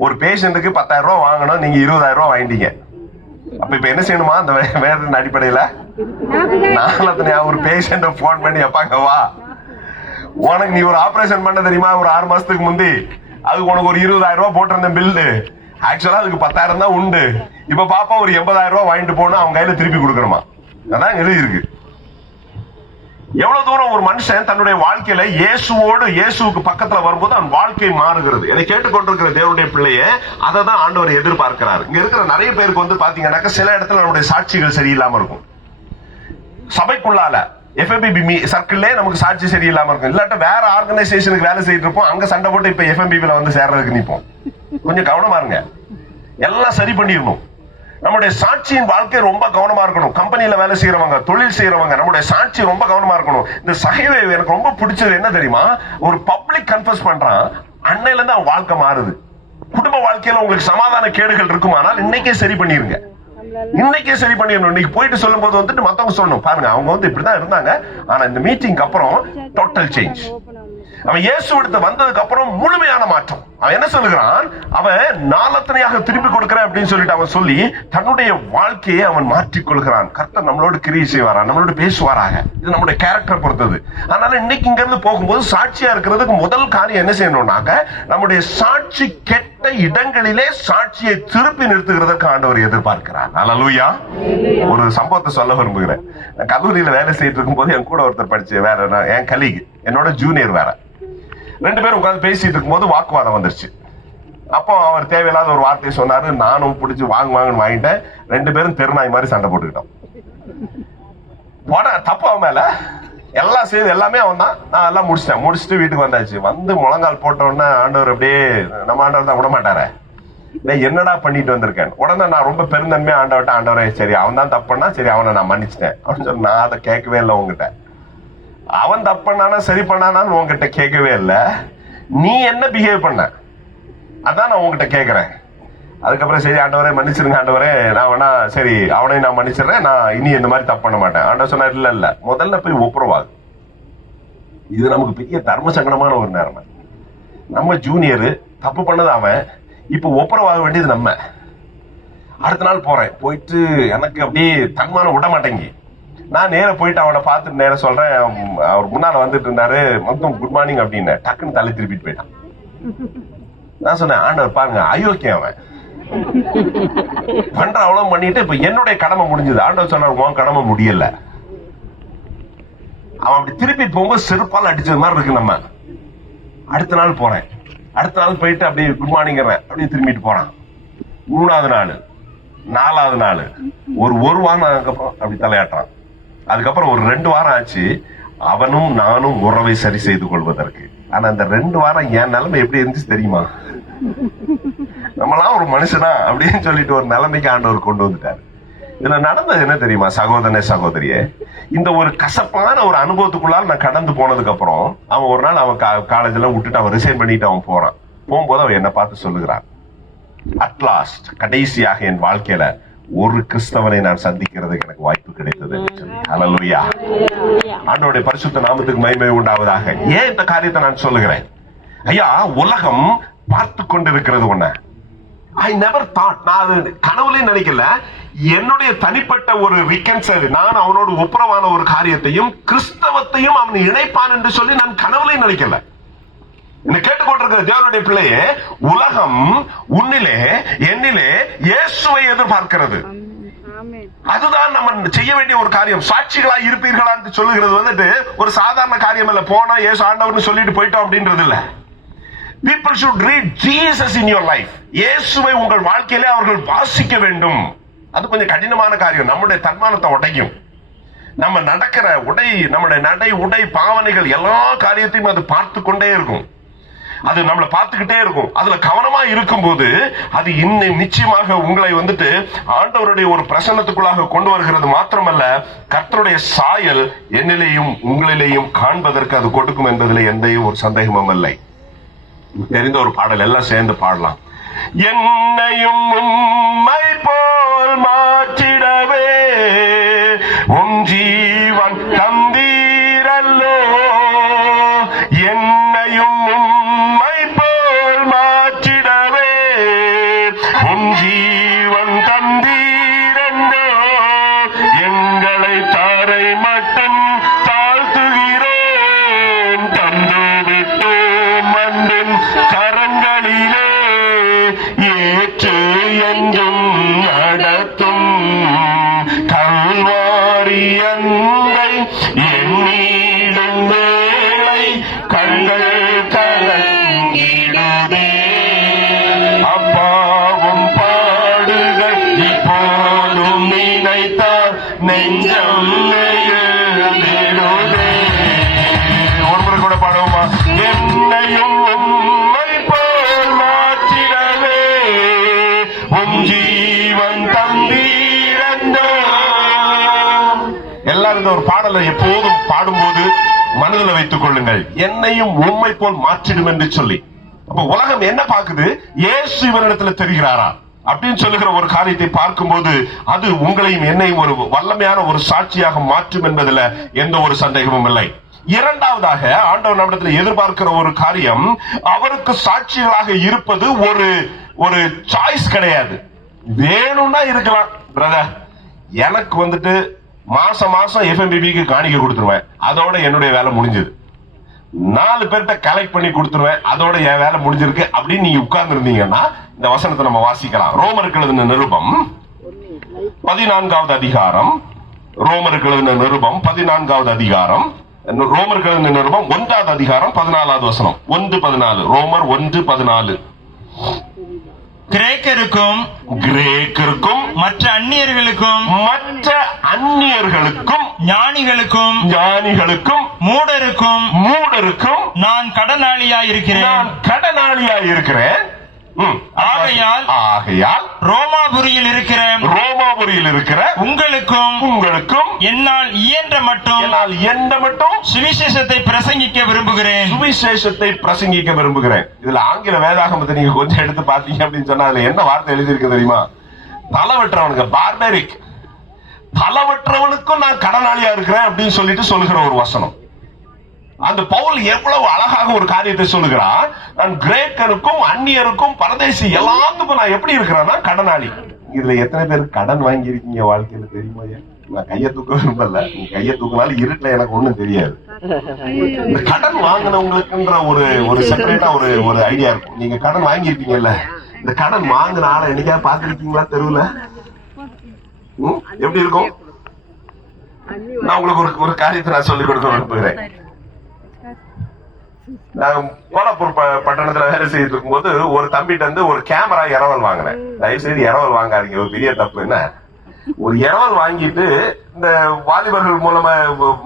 ஒரு பேஷண்ட்டுக்கு 10,000 ரூபாய் வாங்கணும், நீங்க 20,000 ரூபாய் வாங்கிட்டீங்க. அப்ப இப்ப என்ன செய்யணுமா? அந்த வேதத்தின் அடிப்படையில நாளத்தனையா ஒரு பேஷண்ட போன் பண்ணி எப்பாங்க வா, உனக்கு நீ ஒரு ஆபரேஷன் பண்ண தெரியுமா ஒரு 6 மாசத்துக்கு முந்தி, அதுக்கு உனக்கு ஒரு 20,000 ரூபாய் போட்டிருந்த பில்லு, ஆக்சுவலா அதுக்கு 10,000 தான் உண்டு. இப்ப பாப்பா ஒரு 80,000 ரூபாய் வாங்கிட்டு போனா அவங்க கையில திருப்பி கொடுக்கணுமா? அதான் எழுதி இருக்கு. எவ்வளவு தூரம் ஒரு மனுஷன் தன்னுடைய வாழ்க்கையில இயேசுவுக்கு பக்கத்துல வரும்போது அவன் வாழ்க்கை மாறுகிறது. இதை கேட்டுக்கொண்டிருக்கிற தேவனுடைய பிள்ளைய அதை தான் ஆண்டவர் எதிர்பார்க்கிறார். இங்க இருக்கிற நிறைய பேருக்கு வந்து பாத்தீங்கன்னாக்க சில இடத்துல நம்முடைய சாட்சிகள் சரியில்லாம இருக்கும். சபைக்குள்ளால FMBB சர்க்கிள்லே நமக்கு சாட்சி சரியில்லாம இருக்கும். இல்லாட்ட வேற ஆர்கனைசேஷனுக்கு வேலை செய்யிட்டு இருப்போம், அங்க சண்டை போட்டு இப்ப FMBB வந்து சேர்றதுக்கு நிப்போம். கொஞ்சம் கவனமா இருங்க, எல்லாம் சரி பண்ணிடணும். நம்முடைய சாட்சியின் வாழ்க்கை ரொம்ப கவனமா இருக்கணும். கம்பெனியில வேலை செய்யறவங்க, தொழில் செய்யறவங்க, நம்முடைய சாட்சி ரொம்ப கவனமா இருக்கணும். இந்த சகைவே எனக்கு ரொம்ப பிடிச்சது என்ன தெரியுமா? ஒரு பப்ளிக் கன்ஃபஸ் பண்றான், அன்னையில இருந்து அவன் வாழ்க்கை மாறுது. குடும்ப வாழ்க்கையில உங்களுக்கு சமாதான கேடுகள் இருக்குமானால் இன்னைக்கே சரி பண்ணிருங்க. இன்னைக்கு போயிட்டு சொல்லும் போது வந்துட்டு மத்தவங்க சொல்லணும், பாருங்க அவங்க வந்து இப்படிதான் இருந்தாங்க, ஆனா இந்த மீட்டிங் அப்புறம் டோட்டல் சேஞ்ச். அவன் இயேசு எடுத்து வந்ததுக்கு அப்புறம் முழுமையான மாற்றம். அவன் என்ன சொல்லுகிறான்? அவன் நாளத்தனையாக திருப்பி கொடுக்கிறேன் அப்படின்னு சொல்லிட்டு அவன் சொல்லி தன்னுடைய வாழ்க்கையை அவன் மாற்றிக் கொள்கிறான். கர்த்தர் நம்மளோடு கிரியை செய்வாரா, நம்மளோடு பேசுவாராக. இது நம்முடைய கேரக்டர் பொறுத்தது. அதனால இன்னைக்கு இங்க இருந்து போகும்போது சாட்சியா இருக்கிறதுக்கு முதல் காரியம் என்ன செய்யணும்னாக்க, நம்முடைய சாட்சி கெட்ட இடங்களிலே சாட்சியை திருப்பி நிறுத்துகிறதற்கு ஆண்டவர் எதிர்பார்க்கிறார். அல்லேலூயா. ஒரு சம்பவத்தை சொல்ல விரும்புகிறேன். கல்லூரியில வேலை செய்யிட்டு இருக்கும் போது என் கூட ஒருத்தர் படிச்சு, வேற என் கலீக், என்னோட ஜூனியர் வேற, 2 பேரும் உட்கார்ந்து பேசிட்டு இருக்கும் போது வாக்குவாதம் வந்துருச்சு. அப்போ அவர் தேவையில்லாத ஒரு வார்த்தையை சொன்னாரு. நானும் பிடிச்சி வாங்குன்னு வாங்கிட்டேன். 2 பேரும் தெருநாய் மாதிரி சண்டை போட்டுக்கிட்டோம். தப்பு அவன் மேல, எல்லாம் செய்து எல்லாமே அவன் தான். நான் எல்லாம் முடிச்சுட்டு வீட்டுக்கு வந்தாச்சு. வந்து முழங்கால் போட்டோன்னா ஆண்டவர் அப்படியே, நம்ம ஆண்டவர் தான் விட மாட்டார, என்னடா பண்ணிட்டு வந்திருக்கேன். உடனே நான் ரொம்ப பெருந்தன்மையா ஆண்டவரே சரி அவன் தான் தப்புன்னா சரி அவனை நான் மன்னிச்சிட்டேன் அப்படின்னு சொல்லி நான் அதை கேட்கவே இல்லை உங்ககிட்ட. அவன் தப்பு பண்ணானா சரி பண்ணானான்னு உங்ககிட்ட கேட்கவே இல்லை. நீ என்ன பிஹேவ் பண்ண அதான் நான் உங்ககிட்ட கேட்கிறேன். அதுக்கப்புறம் சரி ஆண்டவரே மன்னிச்சிருங்க ஆண்டவரே, நான் வேணா சரி அவனையும் நான் மன்னிச்சிடறேன், நான் இனி இந்த மாதிரி தப்பு பண்ண மாட்டேன். ஆண்டவர் சொன்னார் இல்ல முதல்ல போய் ஒப்புரவாகு. இது நமக்கு பெரிய தர்ம சங்கடமான ஒரு நேரம். நம்ம ஜூனியர் தப்பு பண்ணது அவன், இப்ப ஒப்புரவாக வேண்டியது நம்ம. அடுத்த நாள் போயிட்டு எனக்கு அப்படியே தன்மானம் விட மாட்டேங்கி நான் நேர போயிட்டு அவனை பார்த்துட்டு நேர சொல்றேன். அவர் முன்னால வந்துட்டு இருந்தாரு, மொத்தம் குட் மார்னிங் அப்படின்னு டக்குன்னு தலை திருப்பிட்டு போயிட்டான். நான் சொன்னேன் ஆண்டவர் பாருங்க அயோக்கியம் அவன் பண்ற அவ்வளவு பண்ணிட்டு இப்ப என்னுடைய கடமை முடிஞ்சது. ஆண்டவர் சொன்னார் உன் கடமை முடியல. அவன் அப்படி திருப்பி போகும்போது செருப்பால் அடிச்சது மாதிரி இருக்கு. நம்ம அடுத்த நாள் அடுத்த நாள் போயிட்டு அப்படியே குட் மார்னிங் அப்படியே திரும்பிட்டு போறான். 3வது நாள் 4வது நாள் ஒரு வாரம் அதுக்கப்புறம் அப்படி தலையாட்டுறான். அதுக்கப்புறம் ஒரு 2 வாரம் ஆச்சு அவனும் நானும் உறவை சரி செய்து கொள்வதற்கு. ஆனா அந்த 2 வாரம் என் நிலைமை எப்படி இருந்துச்சு தெரியுமா? நம்மளாம் ஒரு மனுஷனா அப்படின்னு சொல்லிட்டு ஒரு நிலைமைக்கு ஆண்டவர் கொண்டு வந்துட்டாரு. இதுல நடந்தது என்ன தெரியுமா சகோதரனே சகோதரியே, இந்த ஒரு கசப்பான ஒரு அனுபவத்துக்குள்ளால் நான் கடந்து போனதுக்கு அப்புறம் அவன் ஒரு நாள் அவன் காலேஜ்ல விட்டுட்டு அவன் ரிசைன் பண்ணிட்டு அவன் போகும்போது அவன் என்ன பார்த்து சொல்லுகிறான், அட்லாஸ்ட் கடைசியாக என் வாழ்க்கையில ஒரு கிறிஸ்தவனை நான் சந்திக்கிறதுக்கு எனக்கு வாய்ப்பு கிடைத்தது. ஹல்லேலூயா, ஆண்டவருடைய பரிசுத்த நாமத்துக்கு மகிமை உண்டாவதாக. ஏன் இந்த காரியத்தை நான் சொல்லுகிறேன்? ஐயா, உலகம் பார்த்து கொண்டிருக்கிறது ஒண்ணு. I never thought, நான் அது கனவுலே நினைக்கல. என்னுடைய தனிப்பட்ட ஒரு ரிகன்சல், நான் அவனோடு ஒப்புரவான ஒரு காரியத்தையும் கிறிஸ்தவத்தையும் அவன் இணைப்பான் என்று சொல்லி நான் கனவுலே நினைக்கல. என்ன கேட்டுக்கொண்டிருக்கிற தேவனுடைய பிள்ளையே, உலகம் உன்னிலே என்னிலே இயேசுவை எதிர்பார்க்கிறது. அதுதான் நம்ம செய்ய வேண்டிய ஒரு காரியம். சாட்சிகளா இருப்பீர்களா என்று சொல்லுகிறது வந்துட்டு ஒரு சாதாரண காரியம் இல்ல. போனா இயேசு ஆண்டவர்னு சொல்லிட்டு போயிட்டோம் அப்படின்றது இல்ல. People should read Jesus in your life. இயேசுவை உங்கள் வாழ்க்கையிலே அவர்கள் வாசிக்க வேண்டும். அது கொஞ்சம் கடினமான காரியம். நம்முடைய தன்மானத்தை உடைக்கும். நம்ம நடக்கிற உடை, நம்முடைய நடை உடை பாவனைகள் எல்லா காரியத்தையும் அது பார்த்து கொண்டே இருக்கும். அது நம்மளை பார்த்துக்கிட்டே இருக்கும். அதுல கவனமா இருக்கும்போது அது இன்னும் நிச்சயமாக உங்களை வந்துட்டு ஆண்டவருடைய ஒரு பிரசன்னத்துக்குள்ளாக கொண்டு வருகிறது. மாத்திரமல்ல, கர்த்தருடைய சாயல் என்னிலேயும் உங்களிலேயும் காண்பதற்கு அது கொடுக்கும் என்பதில் எந்த ஒரு சந்தேகமும் இல்லை. தெரிந்த ஒரு பாடல், எல்லாம் சேர்ந்து பாடலாம். என்னையும் உம்மை போல் மாற்றிடவே உன் ஜீவன் தந்தீரல்லோ, என்னையும் உம்மை போல் மாற்றிடவே உன் ஜீவன் தந்தீரல்லோ, எங்களை தாரை மட்டும் தாழ்த்துகிறேன், தந்து விட்டு மண்ணின் கரங்களிலே ஏற்று என்றும் நடத்தும் கல்வாரி அன்பை எண்ணிடும் வேளை கண்கள் கலங்கிடுதே, அப்பாவும் பாடுகள் இப்போதும் நினைத்தால் நெஞ்சம் நெகிழ்ந்திடுதே. ஒருமுறை கூட பாடுவோமா? என்னையும் உம்மை போல் மாற்றிடவே உம் ஜீவன் தந்தீரந்தோ. எல்லாரும் இந்த ஒரு பாடலை எப்போதும் பாடும்போது மனதில் வைத்துக் கொள்ளுங்கள், என்னையும் உம்மை போல் மாற்றிடும் என்று சொல்லி. அப்ப உலகம் என்ன பார்க்குது? இயேசு இவரிடத்துல தெரிகிறாரா அப்படின்னு சொல்லுகிற ஒரு காரியத்தை பார்க்கும்போது அது உங்களையும் என்னையும் ஒரு வல்லமையான ஒரு சாட்சியாக மாற்றும் என்பதில் எந்த ஒரு சந்தேகமும் இல்லை. இரண்டாவதாக, ஆண்டவர் நம்மிடத்தில் எதிர்பார்க்கிற ஒரு காரியம், அவருக்கு சாட்சிகளாக இருப்பது ஒரு சாய்ஸ் கிடையாது. வேணும்னா இருக்கலாம். பிரதர், எனக்கு வந்துட்டு மாசம் FMBBக்கு காணிக்கை கொடுத்துருவேன், அதோட என்னுடைய வேலை முடிஞ்சது. 4 பேர்கிட்ட கலெக்ட் பண்ணி கொடுத்துருவேன், அதோட என் வேலை முடிஞ்சிருக்கு அப்படின்னு நீங்க உட்கார்ந்து இருந்தீங்கன்னா இந்த வசனத்தை நம்ம வாசிக்கலாம். ரோமருக்கு எழுதின நிருபம் 14வது அதிகாரம். ரோமருக்கு எழுதின நிருபம் 14வது அதிகாரம். ரோமருக்கு எழுதின நிருபம் 1வது அதிகாரம் 14வது வசனம். 1:14. ரோமர் 1:14. கிரேக்கருக்கும் மற்ற அந்நியர்களுக்கும் ஞானிகளுக்கும் மூடருக்கும் நான் கடனாளியாயிருக்கிறேன். ஆகையால் ரோமாபுரியில் இருக்கிற உங்களுக்கும் என்னால் இயன்ற மட்டும் சுவிசேஷத்தை பிரசங்கிக்க விரும்புகிறேன். இதுல ஆங்கில வேதாகமத்தை நீங்க கொஞ்சம் எடுத்து பாத்தீங்க அப்படின்னு சொன்னா அதுல என்ன வார்த்தை எழுதியிருக்கு தெரியுமா? தலைவற்றவனுக்கு பார்பரிக், தலைவற்றவனுக்கும் நான் கடனாளியா இருக்கிறேன் அப்படின்னு சொல்லுகிற ஒரு வசனம். அந்த பவுல் எவ்வளவு அழகாக ஒரு காரியத்தை சொல்லுகிறான். நான் கிரேக்கருக்கும் அந்நியருக்கும் பரதேசி எல்லாத்துக்கும் நான் எப்படி இருக்கிறேன்னா கடனாளி. இதுல எத்தனை பேர் கடன் வாங்கி இருக்கீங்க வாழ்க்கையில தெரியுமா? நான் கையை தூக்க விரும்பல, நீங்க கையை தூக்கினாலும் இருட்டுல எனக்கு ஒண்ணும் தெரியாது. இந்த கடன் வாங்கினவங்களுக்குன்ற ஒரு செப்பரேட்டா ஒரு ஐடியா இருக்கும். நீங்க கடன் வாங்கியிருப்பீங்கல்ல, இந்த கடன் வாங்கின ஆளை என்னைக்காவது பாத்துருக்கீங்களா தெருவுல? எப்படி இருக்கும்? நான் உங்களுக்கு ஒரு காரியத்தை நான் சொல்லிக் கொடுக்க விரும்புகிறேன். நான் கோலாப்பூர் பட்டணத்துல வேலை செய்துட்டு இருக்கும்போது ஒரு தம்பிட்ட இருந்து ஒரு கேமரா இரவல் வாங்கினேன். தயவு செய்து இரவல் வாங்காதீங்க, ஒரு பெரிய தப்பு. என்ன, ஒரு இரவல் வாங்கிட்டு இந்த வாலிபர்கள் மூலமா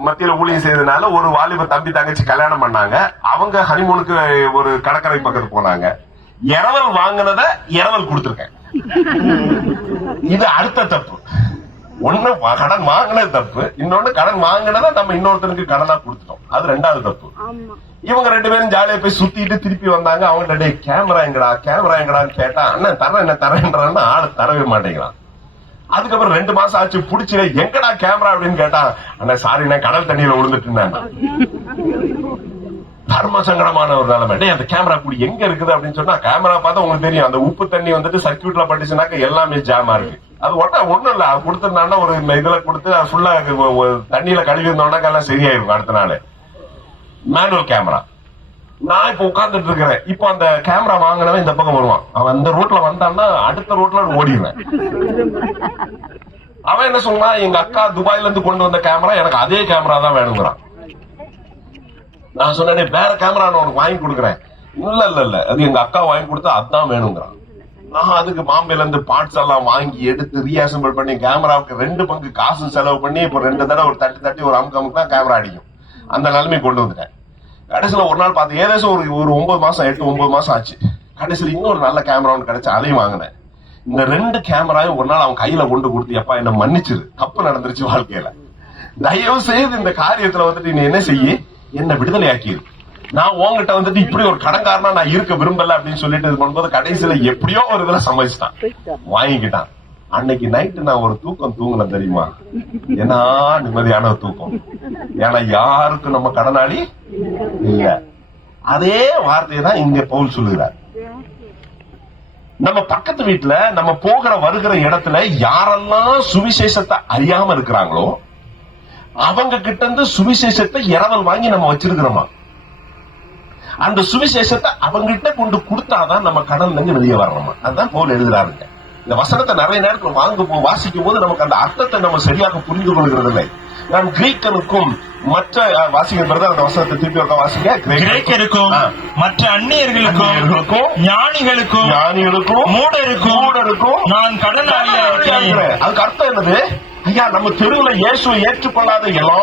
மத்தியில ஊழியம் செய்ததுனால ஒரு வாலிபர் தம்பி தங்கச்சி கல்யாணம் பண்ணாங்க. அவங்க ஹனிமூனுக்கு ஒரு கடற்கரை பக்கத்து போனாங்க. இரவல் வாங்கினத இரவல் கொடுத்திருக்கேன். இது அடுத்த தப்பு. ஒண்ணு கடன் வாங்கினது தப்பு, இன்னொன்னு கடன் வாங்கினத நம்ம இன்னொருத்தனுக்கு கடனா கொடுத்துட்டோம், அது ரெண்டாவது தப்பு. இவங்க ரெண்டு பேரும் ஜாலியா போய் சுத்திட்டு திருப்பி வந்தாங்க. அவங்க கேமரா எங்கடான்னு கேட்டா, அண்ணன் தரேன்றான்னு ஆளு தரவே மாட்டேங்கிறான். அதுக்கப்புறம் 2 மாசம் ஆச்சு, புடிச்சு எங்கடா கேமரா அப்படின்னு கேட்டா, அண்ணா சாரி நான் கடல் தண்ணியில விழுந்துட்டு இருந்தேன். தர்ம சங்கடமான ஒரு நிலைமை. அந்த கேமரா கூடி எங்க இருக்குது அப்படின்னு சொன்னா, கேமரா பார்த்தா உங்களுக்கு தெரியும், அந்த உப்பு தண்ணி வந்துட்டு சர்க்கியூட்ல பட்டுச்சுனாக்க எல்லாமே ஜாமா இருக்கு. அது ஒண்ணும் இல்ல, கொடுத்திருந்தாங்கன்னா ஒரு இதுல கொடுத்து ஃபுல்லா தண்ணியில கழுவி இருந்தோம்னாக்க எல்லாம் சரியாயிருக்கும் அடுத்த நாள். Manual camera. நான் இப்ப உட்கார்ந்துட்டு இருக்கிறேன். இப்போ அந்த கேமரா வாங்கினவன் இந்த பக்கம் வருவான். அவன் இந்த ரூட்ல வந்தான்னா அடுத்த ரூட்ல ஓடிடுவேன். அவன் என்ன சொல்றான், எங்க அக்கா துபாயில இருந்து கொண்டு வந்த கேமரா, எனக்கு அதே கேமரா தான் வேணுங்கிறான். நான் சொன்னேன், வேற கேமரா நான் உனக்கு வாங்கி கொடுக்குறேன். இல்ல அது எங்க அக்கா வாங்கி கொடுத்தா அதான் வேணுங்கிறான். நான் அதுக்கு பாம்பேல இருந்து பார்ட்ஸ் எல்லாம் வாங்கி எடுத்து ரீஅசம்பிள் பண்ணி கேமராவுக்கு 2 பங்கு காசு செலவு பண்ணி இப்போ 2 தடவை ஒரு தட்டி ஒரு அமுக்கு தான் கேமரா அடிக்கும். அந்த நிலைமை கொண்டு வந்துட்டேன். கடைசியில ஒரு நாள் பார்த்து ஏதாச்சும் ஒரு 9 மாசம் 8-9 மாசம் ஆச்சு. கடைசியில இன்னொரு நல்ல கேமரா ஒன்று கிடைச்சு, அதையும் வாங்கினேன். இந்த 2 கேமராயும் ஒரு நாள் அவன் கையில கொண்டு கொடுத்து, எப்பா என்ன மன்னிச்சிரு, தப்பு நடந்துருச்சு வாழ்க்கையில, தயவு செய்து இந்த காரியத்துல வந்துட்டு நீ என்ன செய்ய, என்ன விடுதலை ஆக்கிடு. நான் உங்ககிட்ட வந்துட்டு இப்படி ஒரு கடன்காரனா நான் இருக்க விரும்பல அப்படின்னு சொல்லிட்டு இது பண்ணும்போது கடைசியில எப்படியோ ஒரு இதுல சமைச்சிட்டான், வாங்கிக்கிட்டான். அன்னைக்கு நைட்டு நான் ஒரு தூக்கம் தூங்கினேன் தெரியுமா? ஏன்னா நிம்மதியான ஒரு தூக்கம். ஏன்னா யாருக்கும் நம்ம கடனாளி இல்ல. அதே வார்த்தையை தான் இங்க பவுல் சொல்லுகிறார். நம்ம பக்கத்து வீட்டுல நம்ம போகிற வருகிற இடத்துல யாரெல்லாம் சுவிசேஷத்தை அறியாம இருக்கிறாங்களோ அவங்க கிட்ட இருந்து சுவிசேஷத்தை இரவல் வாங்கி நம்ம வச்சிருக்கிறோமா, அந்த சுவிசேஷத்தை அவங்கிட்ட கொண்டு கொடுத்தாதான் நம்ம கடன்ல இருந்து வெளியே வரணுமா. அதுதான் பவுல் எழுதுறாருங்க. இந்த வசனத்தை நிறைய நேரத்தில் வாசிக்கும் போது நமக்கு அந்த அர்த்தத்தை நம்ம சரியாக புரிந்து கொள்கிறது இல்லை. நான் கிரேக்கனுக்கும் மற்ற வாசிக்கிறது அந்த வசனத்தை திருப்பி வாசிக்க, கிரேக்கருக்கும் மற்ற அந்நியர்களுக்கும் ஞானிகளுக்கும் மூடருக்கும் நான் கடனாளியா இருக்கிறேன். அதுக்கு அர்த்தம் என்னது? ஐயா, நம்ம தெருவுல இயேசுவை ஏற்றுக்கொள்ளாத எல்லா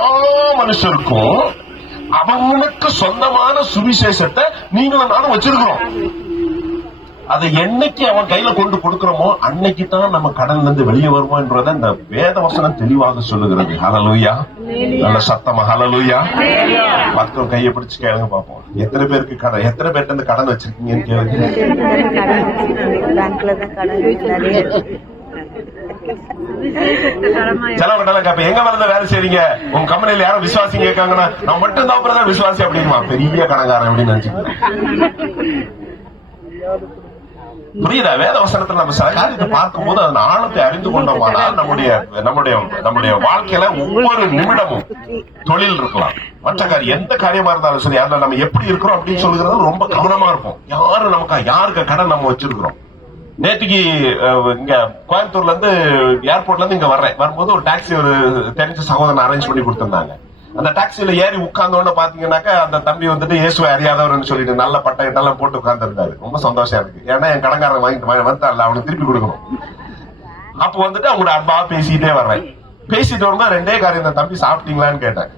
மனுஷருக்கும் அவங்களுக்கு சொந்தமான சுவிசேஷத்தை நீங்களும் நானும் வச்சிருக்கிறோம். அதை என்னைக்கு அவன் கையில கொண்டு கொடுக்கிறோமோ அன்னைக்கு தான் நம்ம கடன்ல இருந்து வெளியே வருவோம் என்றதை இந்த வேத வசனம் தெளிவாக சொல்லுகிறது. ஹல்லேலூயா, நல்ல சத்தமா ஹல்லேலூயா. மக்கள் கையை பிடிச்சு கேளுங்க பாப்போம், எத்தனை பேருக்கு கடன், எத்தனை பேர்ட்ட இருந்து கடன் வச்சிருக்கீங்கன்னு கேளுங்க. செலவு எங்க மேல வேலை செய்றீங்க, உங்க கம்பெனியில யாரும் விசுவாசி கேட்காங்கன்னா நான் மட்டும் தான் விசுவாசி அப்படிமா, பெரிய கடன்காரன் அப்படின்னு நினைச்சுக்கிறேன். புரியுதா? வேத வசனத்துல நம்ம சில காரியத்தை பார்க்கும் போது அதன் ஆழத்தை அறிந்து கொண்டோமானால் நம்முடைய வாழ்க்கையில ஒவ்வொரு நிமிடமும் தொழில் இருக்கலாம், மற்ற காரியம் எந்த காரியமா இருந்தாலும் சரி, அதுல நம்ம எப்படி இருக்கிறோம் அப்படின்னு சொல்லுகிறது ரொம்ப கவனமா இருப்போம். யாருக்கு கடன் நம்ம வச்சிருக்கிறோம். நேற்றுக்கு இங்க கோயம்புத்தூர்ல இருந்து ஏர்போர்ட்ல இருந்து இங்க வரும்போது ஒரு டாக்ஸி ஒரு தெரிஞ்ச சகோதரன் அரேஞ்ச் பண்ணி கொடுத்திருந்தாங்க. அந்த டாக்ஸில ஏறி உட்கார்ந்தோன்னு பாத்தீங்கன்னாக்கா அந்த தம்பி வந்துட்டு இயேசுவை அறியாதவர்னு சொல்லிட்டு நல்ல பட்டெல்லாம் போட்டு உட்கார்ந்து இருந்தாரு. ரொம்ப சந்தோஷம் இருக்கு. ஏன்னா என் கடன்காரன் வாங்கிட்டு வந்தால அவனுக்கு திருப்பி கொடுக்கணும். அப்ப வந்துட்டு அவங்களோட அன்பா பேசிட்டே வர்றேன். பேசிட்டு வரும்போது ரெண்டே காரியம், இந்த தம்பி சாப்பிட்டீங்களான்னு கேட்டேன்.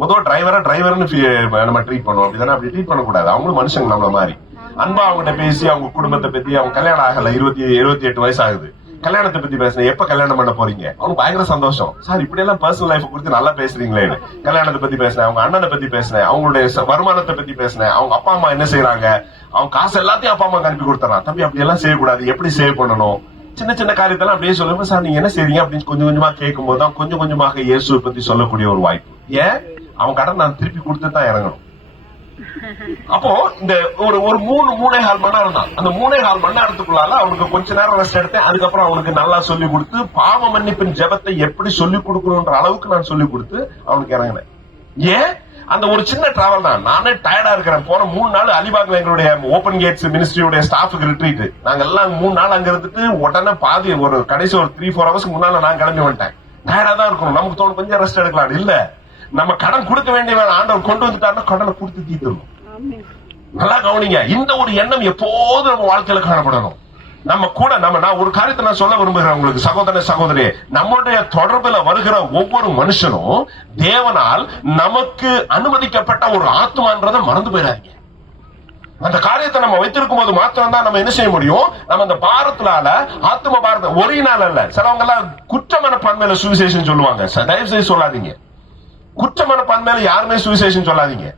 முதல் டிரைவர்னு நம்ம ட்ரீட் பண்ணுவோம். அப்படிதானே? அப்படி ட்ரீட் பண்ணக்கூடாது. அவங்களும் மனுஷங்க நம்மள மாதிரி. அன்பா அவங்ககிட்ட பேசி அவங்க குடும்பத்தை பத்தி, அவங்க கல்யாணம் ஆகல, 28 வயசு ஆகுது, கல்யாணத்தை பத்தி பேசினேன். எப்ப கல்யாணம் பண்ண போறீங்க? அவனுக்கு பயங்கர சந்தோஷம். சார் இப்படி எல்லாம் பர்சனல் லைஃப் குறித்து நல்லா பேசுறீங்களே. கல்யாணத்தை பத்தி பேசினேன், அவங்க அண்ணனை பத்தி பேசினேன், அவங்களுடைய வருமானத்தை பத்தி பேசினேன், அவங்க அப்பா அம்மா என்ன செய்யறாங்க, அவங்க காசு எல்லாத்தையும் அப்பா அம்மா அனுப்பி கொடுத்துறான். தம்பி அப்படி எல்லாம் செய்யக்கூடாது, எப்படி சேவ் பண்ணணும், சின்ன சின்ன காரியத்தெல்லாம் அப்படியே சொல்லுங்க. சார் நீங்க என்ன செய்றீங்க அப்படின்னு கொஞ்சம் கொஞ்சமா கேட்கும் போதுதான் கொஞ்சம் கொஞ்சமாக இயேசுவை பத்தி சொல்லக்கூடிய ஒரு வாய்ப்பு. ஏன்? அவன் கடன் நான் திருப்பி கொடுத்து தான் இறங்கணும். அப்போ இந்த ஒரு 3.5 மணி நேரம் தான். அந்த 3.5 மணி நேரத்துக்குள்ளால அவனுக்கு கொஞ்ச நேரம் ரெஸ்ட் எடுத்தேன். அதுக்கப்புறம் அவனுக்கு நல்லா சொல்லி கொடுத்து பாவ மன்னிப்பின் ஜெபத்தை எப்படி சொல்லி கொடுக்கணும்ன்ற அளவுக்கு நான் சொல்லி கொடுத்து அவனுக்கு இறங்கினேன். ஏன்? அந்த ஒரு சின்ன டிராவல் தான். நானே டயர்டா இருக்கிறேன். போன 3 நாள் அலிபாக்ல எங்களுடைய ஓபன் கேட்ஸ் மினிஸ்ட்ரியோட ஸ்டாஃபுக்கு ரிட்ரீட். நாங்க எல்லாம் 3 நாள் அங்க இருந்துட்டு உடனே பாதி ஒரு கடைசி ஒரு 3-4 ஹவர்ஸ்க்கு முன்னால நான் கிளம்பி வந்துட்டேன். டயர்டா தான் இருக்கணும். நமக்கு தோணும் கொஞ்சம் ரெஸ்ட் எடுக்கலாம். இல்ல, நம்ம கடன் கொடுக்க வேண்டிய ஆண்டவர் கொண்டு வந்துட்டாருன்னா கடனை கொடுத்து தீர்த்துடணும். நல்லா கவனிங்க. இந்த ஒரு எண்ணம் எப்போதும் நம்ம வாழ்க்கையில காணப்படணும். நம்ம கூட நான் ஒரு காரியத்தை நான் சொல்ல விரும்புகிறேன் உங்களுக்கு சகோதர சகோதரி. நம்முடைய தொடர்புல வருகிற ஒவ்வொரு மனுஷனும் தேவனால் நமக்கு அனுமதிக்கப்பட்ட ஒரு ஆத்மான்றதை மறந்து போயிடாதீங்க. அந்த காரியத்தை நம்ம வைத்திருக்கும் போது மாத்திரம் தான் நம்ம என்ன செய்ய முடியும். நம்ம அந்த பாரத்தினால ஆத்ம பாரத ஒரே நாள் அல்ல. சிலவங்க எல்லாம் குற்ற மனப்பான்மையில சுவிசேஷம் சொல்லுவாங்க. தயவு செய்து சொல்லாதீங்க. குற்ற மனப்பான்மையில யாருமே சுவிசேஷம் சொல்லாதீங்க.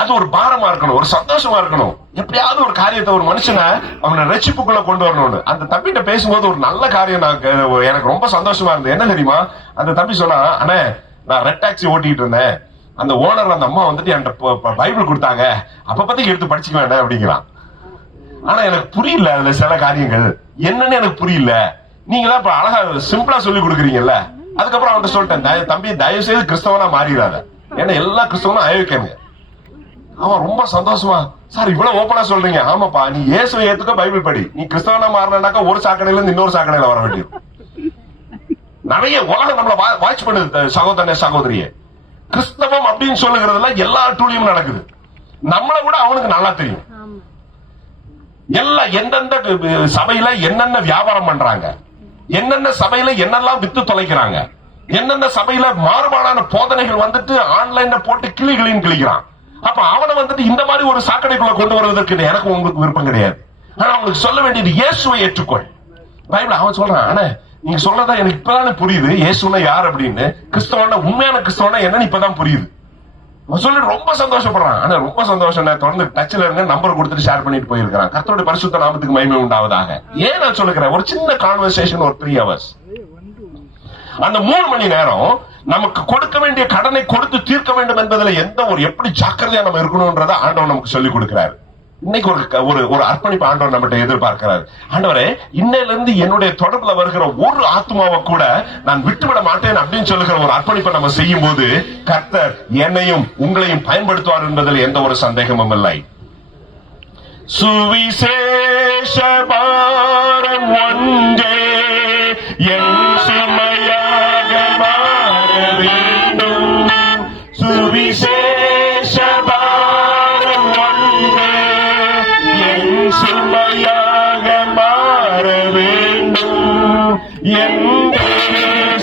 அது ஒரு பாரமா இருக்கணும், ஒரு சந்தோஷமா இருக்கணும். எப்படியாவது ஒரு காரியத்தை ஒரு மனுஷனை அவனை ரட்சிப்புக்குள்ள கொண்டு வரணும்னு. அந்த தம்பிகிட்ட பேசும்போது ஒரு நல்ல காரியம் எனக்கு ரொம்ப சந்தோஷமா இருந்தது. என்ன தெரியுமா? அந்த தம்பி சொன்னா, அண்ணே நான் ரெட் டாக்ஸி ஓட்டிட்டு இருந்தேன், அந்த ஓனர் அந்த அம்மா வந்துட்டு என்கிட்ட பைபிள் கொடுத்தாங்க, அப்ப பத்தி எடுத்து படிச்சுக்க வேண்டாம் அப்படிங்கிறான். ஆனா எனக்கு புரியல அதுல சில காரியங்கள் என்னன்னு எனக்கு புரியல. நீங்களா இப்ப அழகா சிம்பிளா சொல்லி கொடுக்குறீங்கல்ல. அதுக்கப்புறம் அவன்கிட்ட சொல்லிட்டேன், தம்பி தயவு செய்து கிறிஸ்தவனா மாறிடாத, ஏன்னா எல்லா கிறிஸ்தவனும் அயோக்கியங்க. அவன் ரொம்ப சந்தோஷமா, சார் இவ்வளவு ஓப்பனா சொல்றீங்க. ஆமாப்பா, நீ இயேசுவை ஏத்துக்க பைபிள் படி. நீ கிறிஸ்தவனா மாறினாக்கா ஒரு சாக்கடையில இருந்து இன்னொரு சாக்கடையில வர வேண்டியது. நிறைய உலகம் நம்மள வாட்ச் பண்ணுது சகோதரனே சகோதரியே. கிறிஸ்தவம் அப்படின்னு சொல்லுகிறதுல எல்லா டூலியும் நடக்குது. நம்மளை விட அவனுக்கு நல்லா தெரியும். எல்லாம் எந்தெந்த சபையில என்னென்ன வியாபாரம் பண்றாங்க, என்னென்ன சபையில என்னெல்லாம் வித்து தொலைக்கிறாங்க, என்னென்ன சபையில மாறுபாடான போதனைகள் வந்துட்டு ஆன்லைன்ல போட்டு கிளிக்கிறான். அப்ப அவனை வந்துட்டு இந்த மாதிரி ஒரு சாக்கடைக்குள்ள கொண்டு வருவதற்கு எனக்கு உங்களுக்கு விருப்பம் கிடையாது. ஆனா அவங்களுக்கு சொல்ல வேண்டியது இயேசுவை ஏற்றுக்கொள். பைபிள் அவன் சொல்றான், ஆனா நீங்க சொல்றதா எனக்கு இப்பதானே புரியுது இயேசுனா யார் அப்படின்னு. கிறிஸ்தவனா உண்மையான கிறிஸ்தவனா என்னன்னு இப்பதான் புரியுது. அவன் சொல்லி ரொம்ப சந்தோஷப்படுறான். ஆனா ரொம்ப சந்தோஷம். தொடர்ந்து டச்ல இருங்க, நம்பர் கொடுத்துட்டு ஷேர் பண்ணிட்டு போயிருக்கான். கர்த்தருடைய பரிசுத்த நாமத்துக்கு மகிமை உண்டாவதாக. ஏன் நான் சொல்லுகிறேன், ஒரு சின்ன கான்வர்சேஷன் ஒரு 3 hours, அந்த 3 மணி நேரம் நமக்கு கொடுக்க வேண்டிய கடனை கொடுத்து தீர்க்க வேண்டும் என்பதில் எந்த ஒரு எப்படி ஜாக்கிரதையா நம்ம இருக்கணும்ன்றத ஆண்டவர் நமக்கு சொல்லிக் கொடுக்கிறாரு. இன்னைக்கு ஒரு அர்ப்பணிப்பு ஆண்டவர் நம்மகிட்ட எதிர்பார்க்கிறாரு. ஆண்டவரே, இன்னையில இருந்து என்னுடைய தொடர்புல வருகிற ஒரு ஆத்மாவை கூட நான் விட்டுவிட மாட்டேன் அப்படின்னு சொல்லுகிற ஒரு அர்ப்பணிப்பை நம்ம செய்யும் போது கர்த்தர் என்னையும் உங்களையும் பயன்படுத்துவார் என்பதில் எந்த ஒரு சந்தேகமும் இல்லை. சுவிசேஷ பாரம் ஒன்றே என் சுமையாக மாற வேண்டும். சுவிசேஷ பாரம் ஒன்றே என் சுமையாக மாற வேண்டும். என்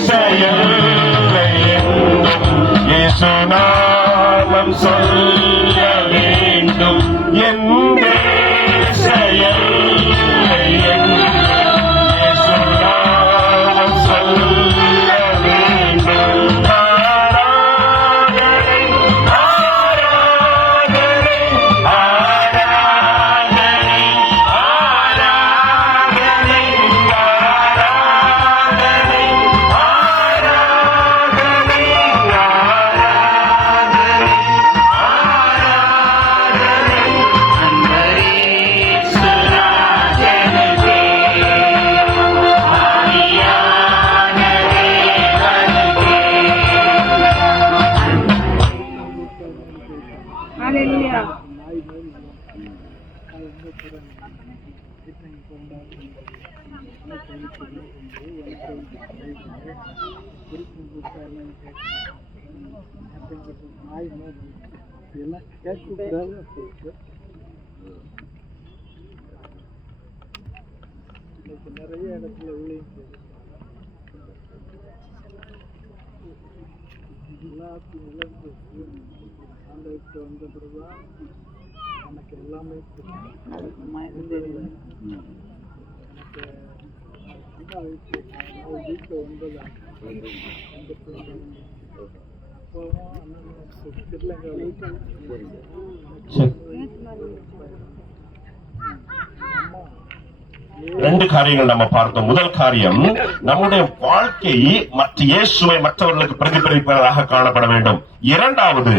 செயலை என்றும் இயேசு நாமம் சொல்ல வேண்டும். என் Hallelujah. நிறைய இடத்துல எல்லாத்தையும் இழந்து ஆண்டவர்கிட்ட வந்த பிறகுதான் எனக்கு எல்லாமே வீட்டில் வந்ததா ரெண்டு காரியங்கள் நம்ம பார்த்தோம். முதல் காரியம், நம்முடைய வாழ்க்கை மற்ற இயேசுவை மற்றவர்களுக்கு பிரதிபலிப்பதாக காணப்பட வேண்டும். இரண்டாவது,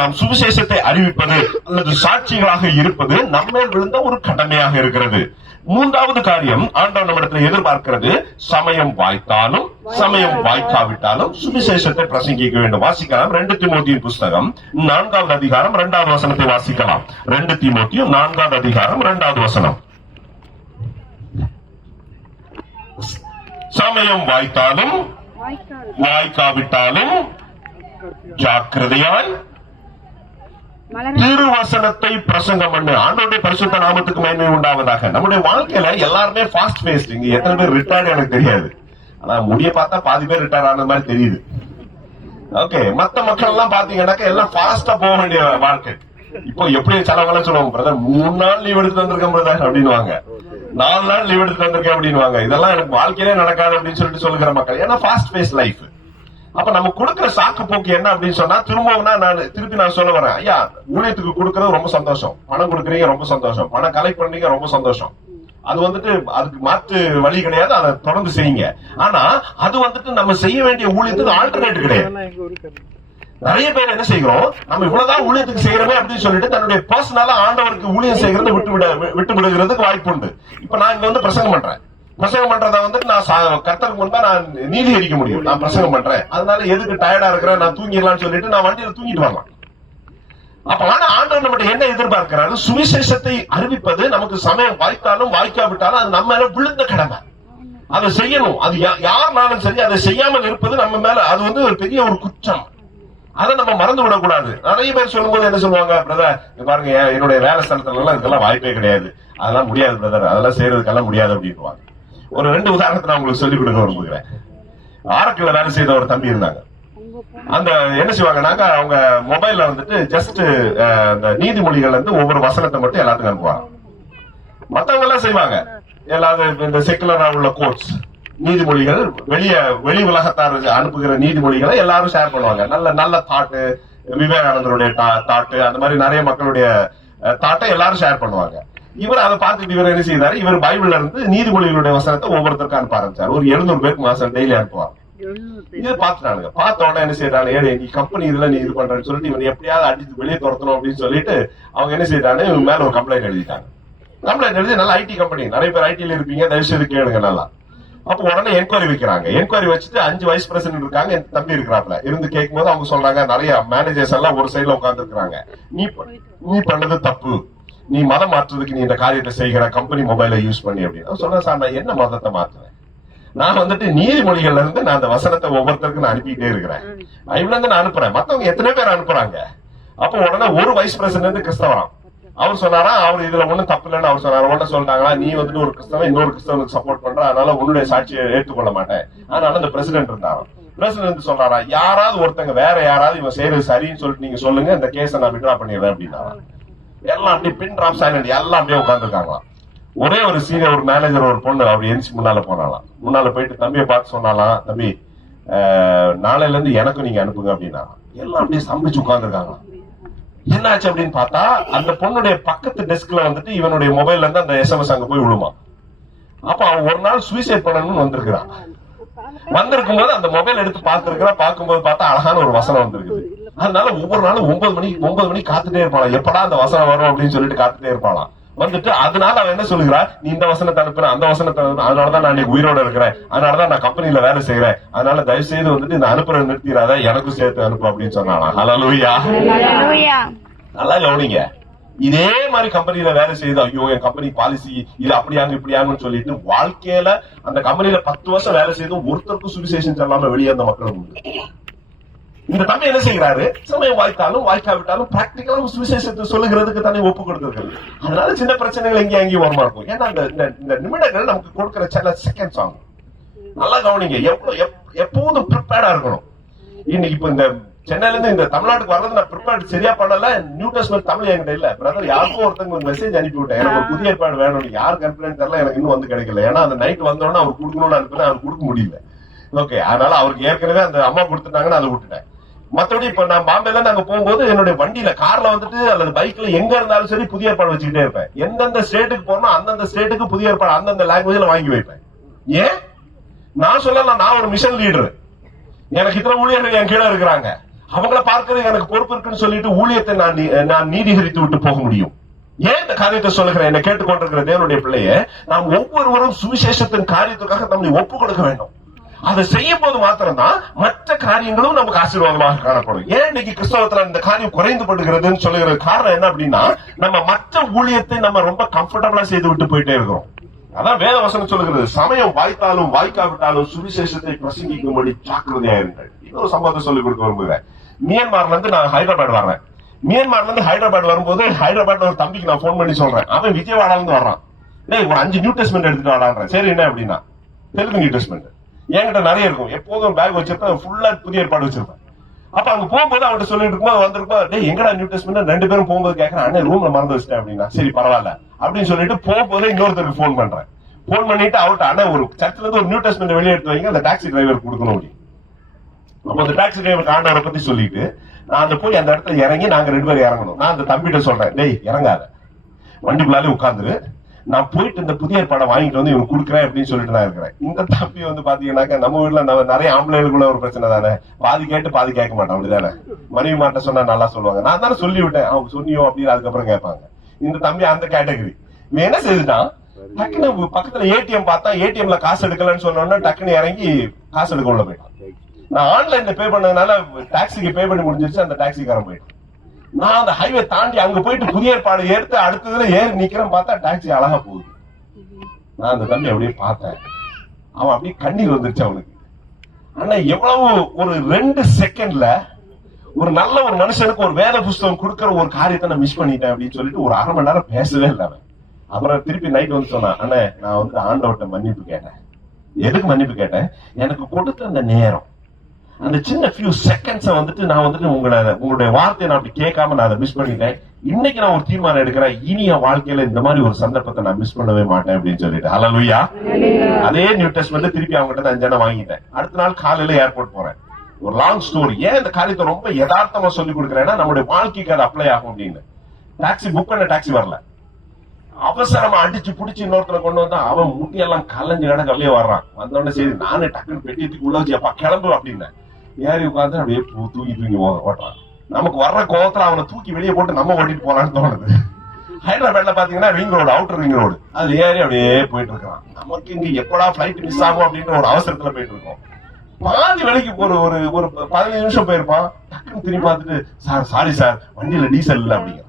நாம் சுவிசேஷத்தை அறிவிப்பது அல்லது சாட்சிகளாக இருப்பது நம்மேல் விழுந்த ஒரு கடமையாக இருக்கிறது. மூன்றாவது காரியம், ஆண்டவர் நம்மிடத்தில் எதிர்பார்க்கிறது, சமயம் வாய்த்தாலும் சமயம் வாய்க்காவிட்டாலும் சுவிசேஷத்தை பிரசங்கிக்க வேண்டும். வாசிக்கலாம் 2 தீமோத்தேயு புஸ்தகம் 4வது அதிகாரம் 2வது வசனத்தை வாசிக்கலாம். 2 தீமோத்தேயு 4வது அதிகாரம் 2வது வசனம். சமயம் வாய்த்தாலும் வாய்க்காவிட்டாலும் ஜாக்கிரதையாய் திருவசனத்தை பிரசங்கம் பண்ணு. ஆண்டவருடைய பரிசுத்த நாமத்துக்கு மேன்மை உண்டாவதாக. நம்முடைய வாழ்க்கையில எல்லாருமே ஃபாஸ்ட் பேஸ்ட். இங்க எத்தனை பேர் ரிட்டையர்ட் எனக்கு தெரியாது, ஆனா முடிய பார்த்தா பாதி பேர் ரிட்டையர் ஆன மாதிரி தெரியுது. ஓகே, மத்த மக்கள் எல்லாம் பாத்தீங்கன்னாக்க எல்லாம் ஃபாஸ்டா போக வேண்டிய வாழ்க்கை. இப்போ எப்படி செலவெல்லாம் சொல்லுவாங்க, பிரதர் 3 நாள் லீவ் எடுத்து வந்திருக்கேன் பிரதர் அப்படின்னுவாங்க, 4 நாள் லீவ் எடுத்து வந்திருக்கேன் அப்படின்னுவாங்க. இதெல்லாம் எனக்கு வாழ்க்கையிலே நடக்காது அப்படின்னு சொல்லிட்டு சொல்லுகிற மக்கள். ஏன்னா ஃபாஸ்ட் பேஸ் லைஃப். அப்ப நம்ம கொடுக்கிற சாக்கு போக்கு என்ன அப்படின்னு சொன்னா, திருப்பி நான் சொல்ல வரேன், ஐயா ஊழியத்துக்கு கொடுக்கறது ரொம்ப சந்தோஷம், பணம் கொடுக்குறீங்க ரொம்ப சந்தோஷம், பணம் கலெக்ட் பண்றீங்க ரொம்ப சந்தோஷம். அது அதுக்கு மாற்று வழி கிடையாது, அதை தொடர்ந்து செய்யுங்க. ஆனா அது நம்ம செய்ய வேண்டிய ஊழியத்துக்கு ஆல்டர்னேட் கிடையாது. நிறைய பேர் என்ன செய்கிறோம், நம்ம இவ்வளவுதான் ஊழியத்துக்கு செய்யறோமே அப்படின்னு சொல்லிட்டு தன்னுடைய பர்சனலா ஆண்டவருக்கு ஊழியம் செய்யறதை விட்டு விடுகிறதுக்கு வாய்ப்பு உண்டு. இப்ப நான் இங்க பிரசங்கம் பண்றேன், பிரசங்கம் பண்றத நான் கர்த்தருக்கு முன்பா நான் நீதி அடிக்க முடியும். நான் பிரசங்கம் பண்றேன், அதனால எதுக்கு டயர்டா இருக்கிறேன், நான் தூங்கிடலாம்னு சொல்லிட்டு நான் வண்டியில தூங்கிட்டு வரலாம். அப்ப ஆனா ஆண்டவர் நம்மகிட்ட என்ன எதிர்பார்க்கிறாரு, சுவிசேஷத்தை அறிவிப்பது நமக்கு சமயம் வாய்த்தாலும் வாய்க்காவிட்டாலும் அது நம்ம மேல விழுந்த கடமை. அதை செய்யணும். அது யாருனாலும் சரி, அதை செய்யாமல் இருப்பது நம்ம மேல அது ஒரு பெரிய ஒரு குற்றம். அதை நம்ம மறந்து விடக்கூடாது. நிறைய பேர் சொல்லும்போது என்ன சொல்லுவாங்க, பிரதர் பாருங்க என்னுடைய வேலை ஸ்தலத்துல எல்லாம் இதெல்லாம் வாய்ப்பே கிடையாது, அதெல்லாம் முடியாது பிரதர், அதெல்லாம் செய்யறதுக்கெல்லாம் முடியாது அப்படின்வாங்க. ஒரு 2 உதாரணத்தை நான் உங்களுக்கு சொல்லிக் கொடுக்க விரும்புகிறேன். ஆரக்கில் வேலை செய்த ஒரு தம்பி இருந்தாங்க. அந்த என்ன செய்வாங்கன்னாக்க, அவங்க மொபைல்ல ஜஸ்ட் இந்த நீதிமொழிகள் ஒவ்வொரு வசனத்தை மட்டும் எல்லாத்துக்கும் அனுப்புவாங்க. மத்தவங்க எல்லாம் செய்வாங்க, எல்லாரும் இந்த செக்குலரா உள்ள கோட்ஸ் நீதிமொழிகள், வெளி உலகத்தார் அனுப்புகிற நீதிமொழிகளை எல்லாரும் ஷேர் பண்ணுவாங்க. நல்ல நல்ல தாட்டு, விவேகானந்தருடைய தாட்டு, அந்த மாதிரி நிறைய மக்களுடைய தாட்டை எல்லாரும் ஷேர் பண்ணுவாங்க. இவர் அதை பார்த்துட்டு இவர் என்ன செய்தாரு, இவர் பைபிள்ல இருந்து நீதிமொழிகளுடைய வசனத்தை ஒவ்வொருத்தருக்கும் அனுப்ப ஆரம்பிச்சார். ஒரு 700 பேருக்கு மாசம் டெய்லி அனுப்புவாங்க. இது பார்த்துட்டானுங்க. பார்த்த உடனே என்ன செய்யறாங்க, ஏழு நீ கம்பெனி இதுல நீ இது பண்றேன்னு சொல்லிட்டு இவன் எப்படியாவது அடிச்சு வெளியே துரத்தணும் அப்படின்னு சொல்லிட்டு அவங்க என்ன செய்யறாங்க, இவங்க மேல ஒரு கம்ப்ளைண்ட் எழுதிட்டாங்க. கம்ப்ளைண்ட் எழுதி, நல்ல ஐடி கம்பெனி, நிறைய பேர் ஐடில இருப்பீங்க, தயவுசெய்து கேளுங்க நல்லா. அப்ப உடனே என்கொயரி வைக்கிறாங்க. என்கொயரி வச்சுட்டு 5 வைஸ் பிரசிடென்ட் இருக்காங்க, என் தம்பி இருக்கிறாப்ல இருந்து கேட்கும் போது அவங்க சொல்றாங்க, நிறைய மேனேஜர்ஸ் எல்லாம் ஒரு சைட்ல உட்கார்ந்து இருக்கிறாங்க, நீ பண்ணது தப்பு, நீ மதம் மாற்றுறதுக்கு நீ இந்த காரியத்தை செய்கிற, கம்பெனி மொபைலை யூஸ் பண்ணி அப்படின்னு சொன்ன. சார் நான் என்ன மதத்தை மாத்துறேன், நான் நீதிமொழிகள்ல இருந்து நான் அந்த வசனத்தை ஒவ்வொருத்தருக்கு நான் அனுப்பிட்டே இருக்கிறேன், பைபிள்ல இருந்து நான் அனுப்புறேன், மத்தவங்க எத்தனை பேர் அனுப்புறாங்க. அப்ப உடனே ஒரு வைஸ் பிரசிடென்ட் கிறிஸ்தவராம். அவர் சொன்னாரா, அவர் இதுல ஒண்ணும் தப்பு இல்லைன்னு அவர் சொன்னார். உடனே சொல்லிட்டாங்களா, நீ ஒரு கிறிஸ்தவன் இன்னொரு கிறிஸ்தவனுக்கு சப்போர்ட் பண்ற, அதனால உன்னுடைய சாட்சியை ஏற்றுக்கொள்ள மாட்டேன். அதனால அந்த பிரசிடென்ட் இருந்தாராம். பிரசிடென்ட் சொல்றாரா, யாராவது ஒருத்தங்க வேற யாராவது இவன் செய்யறது சரின்னு சொல்லிட்டு நீங்க சொல்லுங்க, இந்த கேஸை நான் விட்ரா பண்ணிடுறேன் அப்படின்னா. எல்லாம் அப்படியே பின் டிராப் சைலண்ட், எல்லாம் அப்படியே உட்காந்துருக்காங்களாம். ஒரே ஒரு சீனியர் ஒரு மேனேஜர் ஒரு பொண்ணு அப்படி எரிச்சு முன்னால போனாலாம். முன்னால போயிட்டு தம்பியை பார்த்து சொன்னாலாம், தம்பி நாளையில இருந்து எனக்கும் நீங்க அனுப்புங்க அப்படின்னா. எல்லாம் அப்படியே சம்பிச்சு உட்காந்துருக்காங்களாம். என்னாச்சு அப்படின்னு பார்த்தா, அந்த பொண்ணுடைய பக்கத்து டெஸ்க்ல இவனுடைய மொபைல்ல இருந்து அந்த SMS அங்க போய் விழுமா. அப்ப அவன் ஒரு நாள் சூசைட் பண்ணணும்னு வந்திருக்கிறான். வந்திருக்கும் போது அந்த மொபைல் எடுத்து பார்த்திருக்கிறா. பார்க்கும்போது பார்த்தா அழகான ஒரு வசனம் வந்திருக்குது. அதனால ஒவ்வொரு நாளும் 9 மணி காத்துட்டே இருப்பாளாம், எப்படா அந்த வசனம் வரும் அப்படின்னு சொல்லிட்டு காத்துட்டே இருப்பாளாம். வந்துட்டு அதனால அவன் என்ன சொல்லுகிறா, நீ இந்த வசனத்தை அனுப்புற, அந்த வசனத்தை அனுப்புற, அதனாலதான் நான் இன்னைக்கு உயிரோட இருக்கிறேன், அதனாலதான் நான் கம்பெனில வேலை செய்யறேன், அதனால தயவு செய்து இந்த அனுப்புற நிறுத்திடாத, எனக்கும் சேர்த்து அனுப்பு அப்படின்னு சொன்னாலாம். ஹல்லேலூயா. நல்லா கவனிங்க. இதே மாதிரி கம்பெனில வேலை செய்து, ஐயோ என் கம்பெனி பாலிசி இது அப்படியாங்க இப்படியாங்கன்னு சொல்லிட்டு வாழ்க்கையில அந்த கம்பெனில 10 வருஷம் வேலை செய்து ஒருத்தருக்கும் சுவிசேஷம் சொல்லாம வெளியே அந்த மக்கள் உண்டு. இந்த தம்பி என்ன செய்யறாரு? சமயம் வாய்த்தாலும் வாய்க்காவிட்டாலும் பிராக்டிக்கலா சுவிசேஷத்தை சொல்லுகிறதுக்கு தானே ஒப்பு கொடுத்திருக்கிறது. அதனால சின்ன பிரச்சனைகள் எங்கேயும் அங்கேயும் வரமா இருக்கும். ஏன்னா இந்த நிமிடங்கள் நமக்கு கொடுக்கிற சில செகண்ட்ஸ் ஆகும். நல்லா கவனிங்க, எப்போதும் ப்ரிப்பேர்டா இருக்கணும். இன்னைக்கு இப்ப இந்த சென்னையில இருந்து இந்த தமிழ்நாட்டுக்கு வர்றது நான் ப்ரிப்பேர்ட் சரியா பண்ணல. நியூ டெஸ்ட்மென்ட் தமிழ் என்கிட்ட இல்ல பிரதர். யாருக்கும் ஒருத்தங்க ஒரு மெசேஜ் அனுப்பி விட்டேன், எனக்கு ஒரு புதிய ஏற்பாடு வேணும். யாருக்கு கம்ப்ளைண்ட் தெரியல, எனக்கு இன்னும் வந்து கிடைக்கல. ஏன்னா அந்த நைட் வந்தோடனே அவர் கொடுக்கணும்னு அனுப்பினா அவர் கொடுக்க முடியல. ஓகே, அதனால அவருக்கு ஏற்கனவே அந்த அம்மா கொடுத்துட்டாங்கன்னு அதை விட்டுட்டேன். மற்றபடி இப்ப நான் பாம்பேல நாங்க போகும்போது என்னுடைய வண்டியில கார்ல வந்துட்டு அல்லது பைக்ல எங்க இருந்தாலும் சரி புதிய ஏற்பாடு வச்சுக்கிட்டே இருப்பேன். எந்தெந்த ஸ்டேட்டுக்கு போறோம் அந்தந்த ஸ்டேட்டுக்கு புதிய ஏற்பாடு அந்தந்த லாங்குவேஜ்ல வாங்கி வைப்பேன். ஏன் நான் சொல்லலாம், நான் ஒரு மிஷன் லீடர், எனக்கு இத்தனை ஊழியர்கள் என் கீழே இருக்கிறாங்க, அவங்கள பார்க்கறது எனக்கு பொறுப்பு இருக்குன்னு சொல்லிட்டு ஊழியத்தை நான் நீதிகரித்து விட்டு போக முடியும். ஏன் இந்த காரியத்தை சொல்லுகிறேன்? என்னை கேட்டுக்கொண்டிருக்கிற தேவனுடைய பிள்ளைய, நாம் ஒவ்வொருவரும் சுவிசேஷத்தின் காரியத்துக்காக நம்மை ஒப்பு கொடுக்க வேண்டும். அதை செய்யும் போது மாத்திரம்தான் மற்ற காரியங்களும் நமக்கு ஆசீர்வாதமாக காணப்படும். ஏன் இன்னைக்கு கிறிஸ்தவத்துல இந்த காரியம் குறைந்து படுகிறதுன்னு சொல்லுகிற காரணம் என்ன அப்படின்னா, நம்ம மற்ற ஊழியத்தை நம்ம ரொம்ப கம்ஃபர்டபுளா செய்து விட்டு போயிட்டே இருக்கிறோம். அதான் வேத வசனம் சொல்லுகிறது, சமயம் வாய்த்தாலும் வாய்க்காவிட்டாலும் சுவிசேஷத்தை பிரசங்கிக்கும்படி ஜாக்கிரதையா இருங்கள். இன்னொரு சம்பவத்தை சொல்லிக் கொடுக்க விரும்புகிறேன். மியான்மர்ல இருந்து நான் ஹைதராபாத் வர்றேன். மியான்மர்ல இருந்து ஹைதராபாத் வரும்போது ஹைதராபாத்ல ஒரு தம்பிக்கு நான் போன் பண்ணி சொல்றேன். அவன் விஜயவாடால இருந்து வர்றான். ஒரு 5 நியூ டெஸ்ட்மென்ட் எடுத்துட்டு வரான்றேன். சரி என்ன அப்படின்னா, தெலுங்கு நியூ டெஸ்ட்மென்ட் என்கிட்ட நிறைய இருக்கும். எப்போதும் பேக் வச்சிருப்பேன், ஃபுல்லா புதிய ஏற்பாடு வச்சிருப்பேன். அப்ப அங்க போகும்போது அவன்கிட்ட சொல்லிட்டு இருக்கும்போது வந்திருப்போம், டேய் எங்கடா நியூ டெஸ்ட்மென்ட்? 2 பேரும் போகும்போது கேட்கறேன், அண்ணே ரூம்ல மறந்து வச்சிட்டேன் அப்படின்னா. சரி பரவாயில்ல அப்படின்னு சொல்லிட்டு போகும்போது இன்னொருத்தருக்கு போன் பண்றேன். போன் பண்ணிட்டு அவர்கிட்ட, அண்ணே ஒரு சர்ச்சில இருந்து ஒரு நியூ டெஸ்ட்மென்ட் வெளியே எடுத்து வைங்க, அந்த டாக்ஸி டிரைவர் கொடுக்கணும் அப்படின்னு. அப்ப அந்த டாக்ஸி டிரைவர் ஆண்டவரை பத்தி சொல்லிட்டு நான் அந்த போய் அந்த இடத்துல இறங்கி நாங்க 2 பேரும் இறங்கணும். நான் அந்த தம்பிகிட்ட சொல்றேன், டேய் இறங்காத, வண்டிக்குள்ளாலே உட்கார்ந்துரு, நான் போயிட்டு இந்த புதிய ஏற்பாடை வாங்கிட்டு வந்து இவனுக்கு கொடுக்குறேன் அப்படின்னு சொல்லிட்டு நான் இருக்கிறேன். இந்த தம்பி வந்து பாத்தீங்கன்னாக்க நம்ம வீட்டுல நிறைய ஆம்பளைகளுக்குள்ள ஒரு பிரச்சனை தானே, பாதி கேட்டு பாதி கேட்க மாட்டான். அப்படிதானே? மனைவி மாட்ட சொன்னா நல்லா சொல்லுவாங்க, நான் தானே சொல்லி விட்டேன், அவங்க சொன்னியோ அப்படின்னு அதுக்கப்புறம் கேட்பாங்க. இந்த தம்பி அந்த கேட்டகரி. இவன் என்ன செய்துட்டான், டக்குன்னு பக்கத்துல ஏடிஎம் பார்த்தா, ஏடிஎம்ல காசு எடுக்கலன்னு சொன்னோன்னா டக்குன்னு இறங்கி காசு எடுக்க உள்ள போயிட்டான். நான் ஆன்லைன்ல பே பண்ணதுனால டாக்ஸிக்கு பே பண்ணி முடிஞ்சிருச்சு. அந்த டாக்ஸிக்காரன் போயிட்டான். நான் அந்த ஹைவே தாண்டி அங்க போயிட்டு புதிய ஏற்பாடு எடுத்து அடுத்ததுல ஏறி நிக்கிறேன், பார்த்தா டாக்ஸி அழகா போகுது. நான் அந்த தம்பி அப்படியே பார்த்தேன், அவன் அப்படியே கண்ணீர் வந்துருச்சு அவனுக்கு. ஆனா எவ்வளவு ஒரு 2 செகண்ட்ல ஒரு நல்ல ஒரு மனுஷனுக்கு ஒரு வேத புஸ்தகம் கொடுக்கிற ஒரு காரியத்தை நான் மிஸ் பண்ணிட்டேன் அப்படின்னு சொல்லிட்டு ஒரு 1/2 மணி நேரம் பேசவே இல்லை அவன். அப்புறம் திருப்பி நைட் வந்து சொன்னான், அண்ணே நான் வந்து ஆண்டவர்கிட்ட மன்னிப்பு கேட்டேன். எதுக்கு மன்னிப்பு கேட்டேன்? எனக்கு கொடுத்த அந்த நேரம், அந்த சின்ன ஃபியூ செகண்ட்ஸை வந்துட்டு நான் வந்துட்டு உங்களுடைய வார்த்தையை நான் அப்படி கேட்காம நான் அதை மிஸ் பண்ணிட்டேன். இன்னைக்கு நான் ஒரு தீர்மானம் எடுக்கிறேன், இனி என் வாழ்க்கையில இந்த மாதிரி ஒரு சந்தர்ப்பத்தை நான் மிஸ் பண்ணவே மாட்டேன் அப்படின்னு சொல்லிட்டு. ஹல்லேலூயா. அதே நியூ டெஸ்ட்மென்ட் திருப்பி அவங்க கிட்ட 5 வாங்கிட்டேன். அடுத்த நாள் காலையில ஏர்போர்ட் போறேன். ஒரு லாங் ஸ்டோரி. ஏன் இந்த காரியத்தை ரொம்ப யதார்த்தமா சொல்லி கொடுக்குறேன்னா, நம்மளுடைய வாழ்க்கைக்கு அது அப்ளை ஆகும் அப்படின்னு. டாக்ஸி புக் பண்ண டாக்ஸி வரல, அவசரமா அடிச்சு புடிச்சு இன்னொருத்தரை கொண்டு வந்தா அவன் முட்டியெல்லாம் கலைஞ்சு கிடக்க அப்படியே வர்றான். வந்தோடனே சரி நானே டக்குன்னு பெட்டியத்துக்கு உள்ள வச்சு அப்பா கிளம்பு அப்படின்னு ஏறி உட்காந்து அப்படியே தூக்கி ஓட்டுறான். நமக்கு வர்ற கோவத்துல அவனை தூக்கி வெளியே போட்டு நம்ம ஓட்டிட்டு போலான்னு தோணுது. ஹைதராபாத்ல பாத்தீங்கன்னா ring road, outer ring road, அது ஏறி அப்படியே போயிட்டு இருக்கான். நமக்கு இங்க எப்படா பிளைட் மிஸ் ஆகும் அப்படின்னு ஒரு அவசரத்துல போயிட்டு இருக்கோம். பாதி வேலைக்கு ஒரு 15 நிமிஷம் போயிருப்பான். டக்குன்னு திரும்பி பார்த்துட்டு, சாரி சார் வண்டியில டீசல் இல்ல அப்படிங்கிற.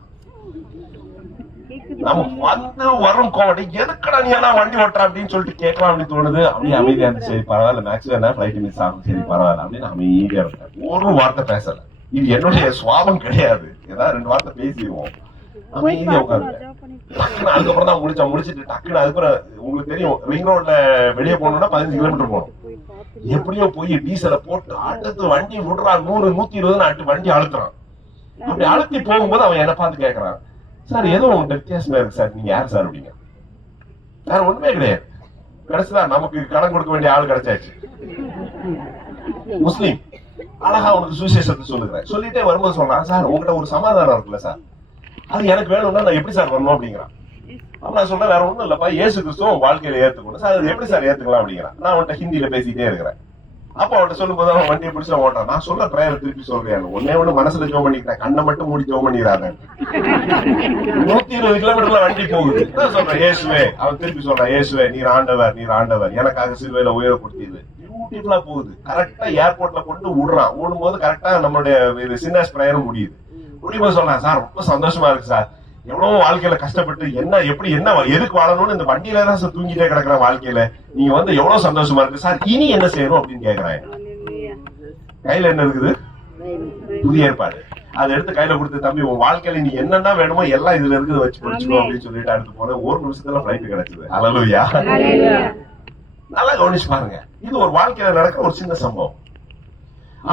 நமக்கு வந்து வரும் கோவடி, எதுக்கடா நீ எல்லாம் வண்டி ஓட்டுற அப்படின்னு சொல்லிட்டு கேட்கலாம் அப்படின்னு தோணுது. அப்படியே அமைதியா இருந்து, சரி பரவாயில்ல, மேக்ஸிமம் என்ன பிளைட் மிஸ் ஆகும், சரி பரவாயில்ல அப்படின்னு அமைதியா இருக்கேன். ஒரு வார்த்தை பேசல. இது என்னுடைய சுவாபம் கிடையாது, ஏதாவது 2 வார்த்தை பேசிடுவோம், அமைதியா உட்காந்து. டக்குன்னு அதுக்கப்புறம் தான் முடிச்சிட்டு டக்குன்னு அதுக்கப்புறம் உங்களுக்கு தெரியும் ரிங் ரோட்ல வெளியே போகணும்னா 15 கிலோமீட்டர் போகணும். எப்படியோ போய் டீசலை போட்டு அடுத்து வண்டி விடுறான், 100 120 அட்டு வண்டி அழுத்துறான். அப்படி அழுத்தி போகும்போது அவன் என்ன பார்த்து கேட்கறான், சார் ஏதோ உங்கள்கிட்ட வித்தியாசமா இருக்கு சார், நீங்க யார் சார் அப்படிங்க. வேற ஒண்ணுமே கிடையாது, கிடைச்சுதான் நமக்கு கடன் கொடுக்க வேண்டிய ஆள் கிடைச்சாச்சு. முஸ்லீம் அழகா உனக்கு சுவிசேஷத்தை சொல்லுகிறேன். சொல்லிட்டே வரும்போது சொல்றான், சார் உங்ககிட்ட ஒரு சமாதானம் இருக்குல்ல சார், அது எனக்கு வேணும்னா நான் எப்படி சார் வரணும் அப்படிங்கிறான். அப்ப நான் சொல்றேன், வேற ஒண்ணும் இல்லப்பா, இயேசு கிறிஸ்துவும் வாழ்க்கையில ஏத்துக்கணும் சார், அது எப்படி சார் ஏத்துக்கலாம் அப்படிங்கிறான். நான் அவன்கிட்ட ஹிந்தியில பேசிட்டே இருக்கிறேன். அப்ப அவன்கிட்ட சொல்லும் போது அவன் வண்டியை பிடிச்சா ஓட்டான். நான் சொல்ல பிரேயர் திருப்பி சொல்றேன், ஒன்னே ஒண்ணு மனசுல ஜோம் பண்ணிக்கிறேன், கண்ணை மட்டும் மூடி ஜோம் பண்ணிக்கிறாங்க. 120 கிலோமீட்டர்ல வண்டி போகுது. நான் சொல்றேன் இயேசுவே, அவன் திருப்பி சொல்றான், இயேசுவே நீர் ஆண்டவர், நீர் ஆண்டவர், எனக்காக சிலுவையில உயர கொடுத்தது. பியூட்டிஃபுல்லா போகுது. கரெக்டா ஏர்போர்ட்ல கொண்டு விடுறான். ஓடும்போது கரெக்டா நம்மளுடைய சின்னாஸ் பிரேயரும் முடியுது. முடியும்போது சொல்றேன், சார் ரொம்ப சந்தோஷமா இருக்கு சார், எவ்வளவு வாழ்க்கையில கஷ்டப்பட்டு என்ன எதுக்கு வாழணும்னு இந்த வண்டியில தான் சார் தூங்கிட்டே கிடக்குற வாழ்க்கையில நீங்க வந்து எவ்வளவு சந்தோஷமா இருக்கு சார், இனி என்ன செய்யணும் அப்படின்னு கேக்குறாங்க. கையில என்ன இருக்குது? புதிய ஏற்பாடு. அதை எடுத்து கையில கொடுத்து, தம்பி உன் வாழ்க்கையில நீ என்னென்ன வேணுமோ எல்லாம் இதுல இருக்குது வச்சு படிச்சுக்கோ அப்படின்னு சொல்லிட்டு அடுத்து போன ஒரு நிமிஷத்துல பிளைட் கிடைச்சது. அல்லேலூயா. நல்லா கவனிச்சு பாருங்க, இது ஒரு வாழ்க்கையில நடக்கிற ஒரு சின்ன சம்பவம்.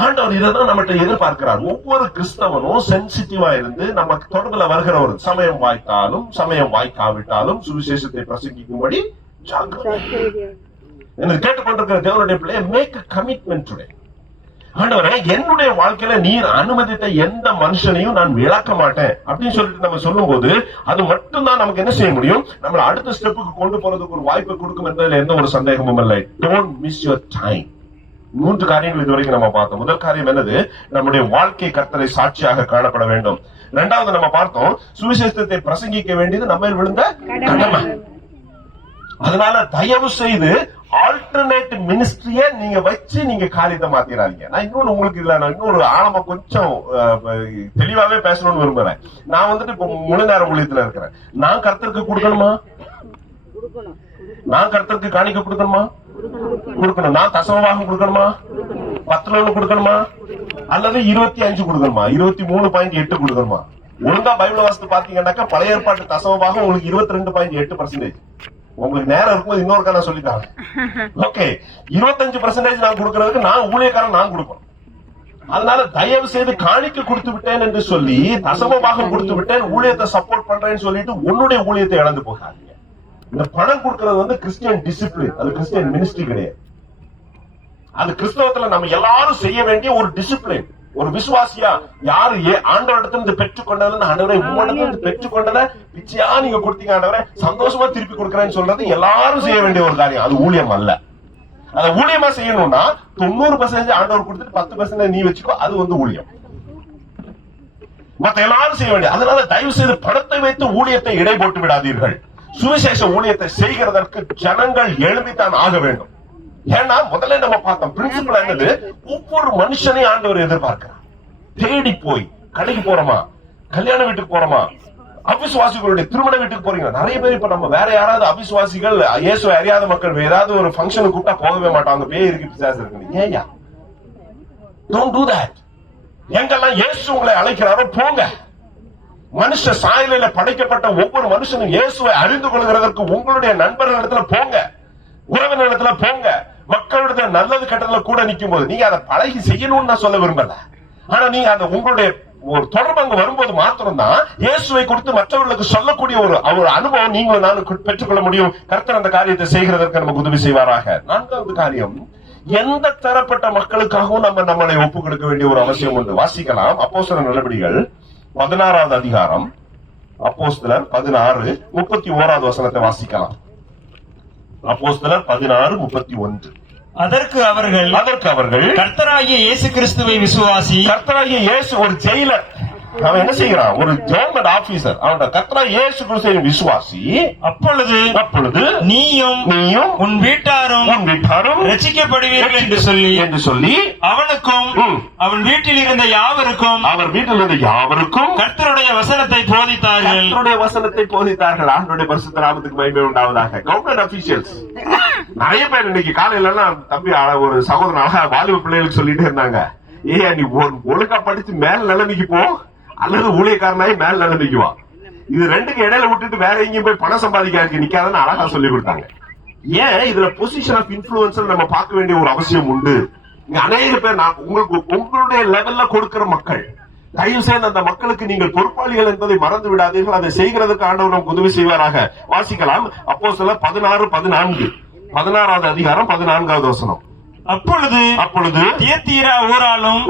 ஆண்டவர் இதான் நம்மகிட்ட எதிர்பார்க்கிறார். ஒவ்வொரு கிறிஸ்தவனும் சென்சிட்டிவா இருந்து நம்ம தொடர்புல வருகிறவர், சமயம் வாய்த்தாலும் சமயம் வாய்க்காவிட்டாலும் சுவிசேஷத்தை பிரசங்கிக்கும்படி எனக்கு கேட்டுக்கொண்டிருக்கிற தேவனுடைய பிள்ளையை மேக் a commitment today. ஆண்டவரே, என்னுடைய வாழ்க்கையில நீர் அனுமதித்த எந்த மனுஷனையும் நான் விளக்க மாட்டேன் அப்படின்னு சொல்லிட்டு நம்ம சொல்லும் போது அது மட்டும்தான் நமக்கு என்ன செய்ய முடியும், நம்மள அடுத்த ஸ்டெப்புக்கு கொண்டு போறதுக்கு ஒரு வாய்ப்பை கொடுக்கும் என்பதில் எந்த ஒரு சந்தேகமும் இல்லை. Don't miss your time. 3 காரியங்கள் இதுவரைக்கும் நம்ம பார்த்தோம். முதல் காரியம் என்னது, நம்முடைய வாழ்க்கை கர்த்தரை சாட்சியாக காணப்பட வேண்டும். 2வது நம்ம பார்த்தோம், சுவிசேஷத்தை பிரசங்கிக்க வேண்டியது நம்ம விழுந்த கடமை. அதனால தயவு செய்து ஆல்டர்னேட் மினிஸ்ட்ரிய நீங்க வச்சு நீங்க காரியத்தை மாத்திராதீங்க. நான் இன்னொன்னு உங்களுக்கு இல்ல, நான் இன்னொரு ஆழமா கொஞ்சம் தெளிவாவே பேசணும்னு விரும்புறேன். நான் வந்துட்டு இப்போ முழு நேர ஊழியத்துல இருக்கிறேன். நான் கர்த்தருக்கு கொடுக்கணுமா? நான் கர்த்தருக்கு காணிக்க கொடுக்கணுமா? கொடுக்கணும். நான் தசமபாகம் கொடுக்கணுமா? 10 கொடுக்கணுமா? அல்லது 25 கொடுக்கணுமா? 23.8 கொடுக்கணுமா? ஒழுங்கா பைபிள் வாசித்து பாத்தீங்கன்னாக்கா பழைய ஏற்பாட்டு தசமபாகம் உங்களுக்கு 22.8%. உங்களுக்கு நேரம் இருக்கும்போது இன்னொரு நான் சொல்லிட்டாங்க. ஓகே, 25% நான் கொடுக்கறதுக்கு நான் ஊழியக்காரன் நான் கொடுப்பேன். அதனால தயவு செய்து காணிக்க கொடுத்து விட்டேன் என்று சொல்லி, தசமபாகம் கொடுத்து விட்டேன், ஊழியத்தை சப்போர்ட் பண்றேன்னு சொல்லிட்டு உன்னுடைய ஊழியத்தை இழந்து போகாதீங்க. இந்த பணம் கொடுக்கறது வந்து கிறிஸ்டியன் டிசிப்ளின், அது கிறிஸ்டியன் மினிஸ்ட்ரி கிடையாது. அது கிறிஸ்தவத்துல நம்ம எல்லாரும் செய்ய வேண்டிய ஒரு டிசிப்ளின். ஒரு விசுவாசியா யாரு ஆண்டவரிடத்திலிருந்து பெற்றுக்கொண்டது, ஆண்டவரை உங்களிடத்திலிருந்து பெற்றுக்கொண்டதை பிச்சையா நீங்க கொடுத்தீங்க, ஆண்டவரை சந்தோஷமா திருப்பி கொடுக்கறேன்னு சொல்றது எல்லாரும் செய்ய வேண்டிய ஒரு காரியம். அது ஊழியம் அல்ல. அதை ஊழியமா செய்யணும்னா 90% ஆண்டவர் கொடுத்துட்டு 10% நீ வச்சுக்கோ, அது வந்து ஊழியம். மத்த எல்லாரும் செய்ய வேண்டிய. அதனால தயவு செய்து பணத்தை வைத்து ஊழியத்தை இடை போட்டு விடாதீர்கள். சுவிசேஷ ஊழியத்தை செய்கிறதற்கு ஜனங்கள் எழும்பித்தான் ஆக வேண்டும். ஏன்னா முதல்ல நம்ம பார்த்தோம் பிரின்சிபல் என்னது, ஒவ்வொரு மனுஷனையும் ஆண்டவர் எதிர்பார்க்கிறார். தேடி போய் கடைக்கு போறோமா, கல்யாண வீட்டுக்கு போறோமா, அவிசுவாசிகளுடைய திருமண வீட்டுக்கு போறீங்க. நிறைய பேர் இப்ப நம்ம வேற யாராவது அவிசுவாசிகள், இயேசுவை அறியாத மக்கள் ஏதாவது ஒரு ஃபங்க்ஷனுக்கு கூப்பிட்டா போகவே மாட்டாங்க. பேய் இருக்கு, பிசாசு இருக்கு. ஏயா, டோன்ட் டு தட். எங்கெல்லாம் இயேசு உங்களை அழைக்கிறாரோ போங்க. மனுஷ சாயலில படைக்கப்பட்ட ஒவ்வொரு மனுஷனும் இயேசுவை அறிந்து கொள்கிறதற்கு உங்களுடைய நண்பர்களிடத்துல போங்க, உறவினரிடத்துல போங்க. மக்களிடத்துல நல்லது கெட்டதுல கூட நிக்கும் போது நீங்க அதை பழகி செய்யணும்னு நான் சொல்ல விரும்பல. ஆனா நீங்க அந்த உங்களுடைய ஒரு தொடர்பு அங்க வரும்போது மாத்திரம்தான் இயேசுவை கொடுத்து மற்றவர்களுக்கு சொல்லக்கூடிய ஒரு அனுபவம் நீங்களும் நானும் பெற்றுக்கொள்ள முடியும். கர்த்தர் அந்த காரியத்தை செய்கிறதற்கு நமக்கு உதவி செய்வாராக. 4வது காரியம், எந்த தரப்பட்ட மக்களுக்காகவும் நம்மளை ஒப்புக் கொடுக்க வேண்டிய ஒரு அவசியம் உண்டு. வாசிக்கலாம் அப்போஸ்தலர் நடபடிகள் 16வது அதிகாரம், அப்போஸ்தலர் 16:31 வசனத்தை வாசிக்கலாம். அப்போஸ்தலர் 16:31. அதற்கு அவர்கள் கர்த்தராகிய இயேசு கிறிஸ்துவை விசுவாசி. கர்த்தராகிய இயேசு ஒரு ஜெயிலர், அவன் என்ன செய்கிறான், ஒரு கவர்மெண்ட் ஆபீசர், அவன் கர்த்தராகிய இயேசு கிறிஸ்துவின் விசுவாசி. அப்பொழுது நீயும் உன் வீட்டாரும் ரட்சிக்கப்படுவீர்கள் என்று சொல்லி அவனுக்கும் அவன் வீட்டில் இருந்த யாவருக்கும் கர்த்தருடைய வசனத்தை போதித்தார்கள். ஆண்டவருடைய பரிசுத்த நாமத்துக்கு மகிமை உண்டாவதாக. கவர்மெண்ட் அபிஷியல்ஸ் நிறைய பேர் இன்னைக்கு காலையில எல்லாம் தம்பி ஒரு சகோதரன் அழகா வாலிப பிள்ளைகளுக்கு சொல்லிட்டு இருந்தாங்க, ஏன் நீ ஒழுங்கா படிச்சு மேல் நிலைமைக்கு போ அல்லது ஊழியக்காரனாய் மேல் நிலைமைக்கு வா. இது ரெண்டுக்கு இடையில விட்டுட்டு வேற எங்கேயும் போய் பணம் சம்பாதிக்க நிக்காதுன்னு அழகா சொல்லி கொடுத்தாங்க. ஏன் இதுல பொசிஷன் ஆஃப் இன்ஃபுளுன்ஸ் நம்ம பார்க்க வேண்டிய ஒரு அவசியம் உண்டு. இங்க அநேக பேர் உங்களுடைய லெவல்ல கொடுக்கிற மக்கள், தயவு செய்து அந்த மக்களுக்கு நீங்கள் பொறுப்பாளிகள் என்பதை மறந்து விடாதீர்கள். அதை செய்கிறதுக்கு ஆண்டவர் நமக்கு உதவி செய்வாராக. வாசிக்கலாம் அப்போஸ்தலர் 16:14, 16வது அதிகாரம் 14வது வசனம். அப்பொழுது தியத்தீரா ஊராலும்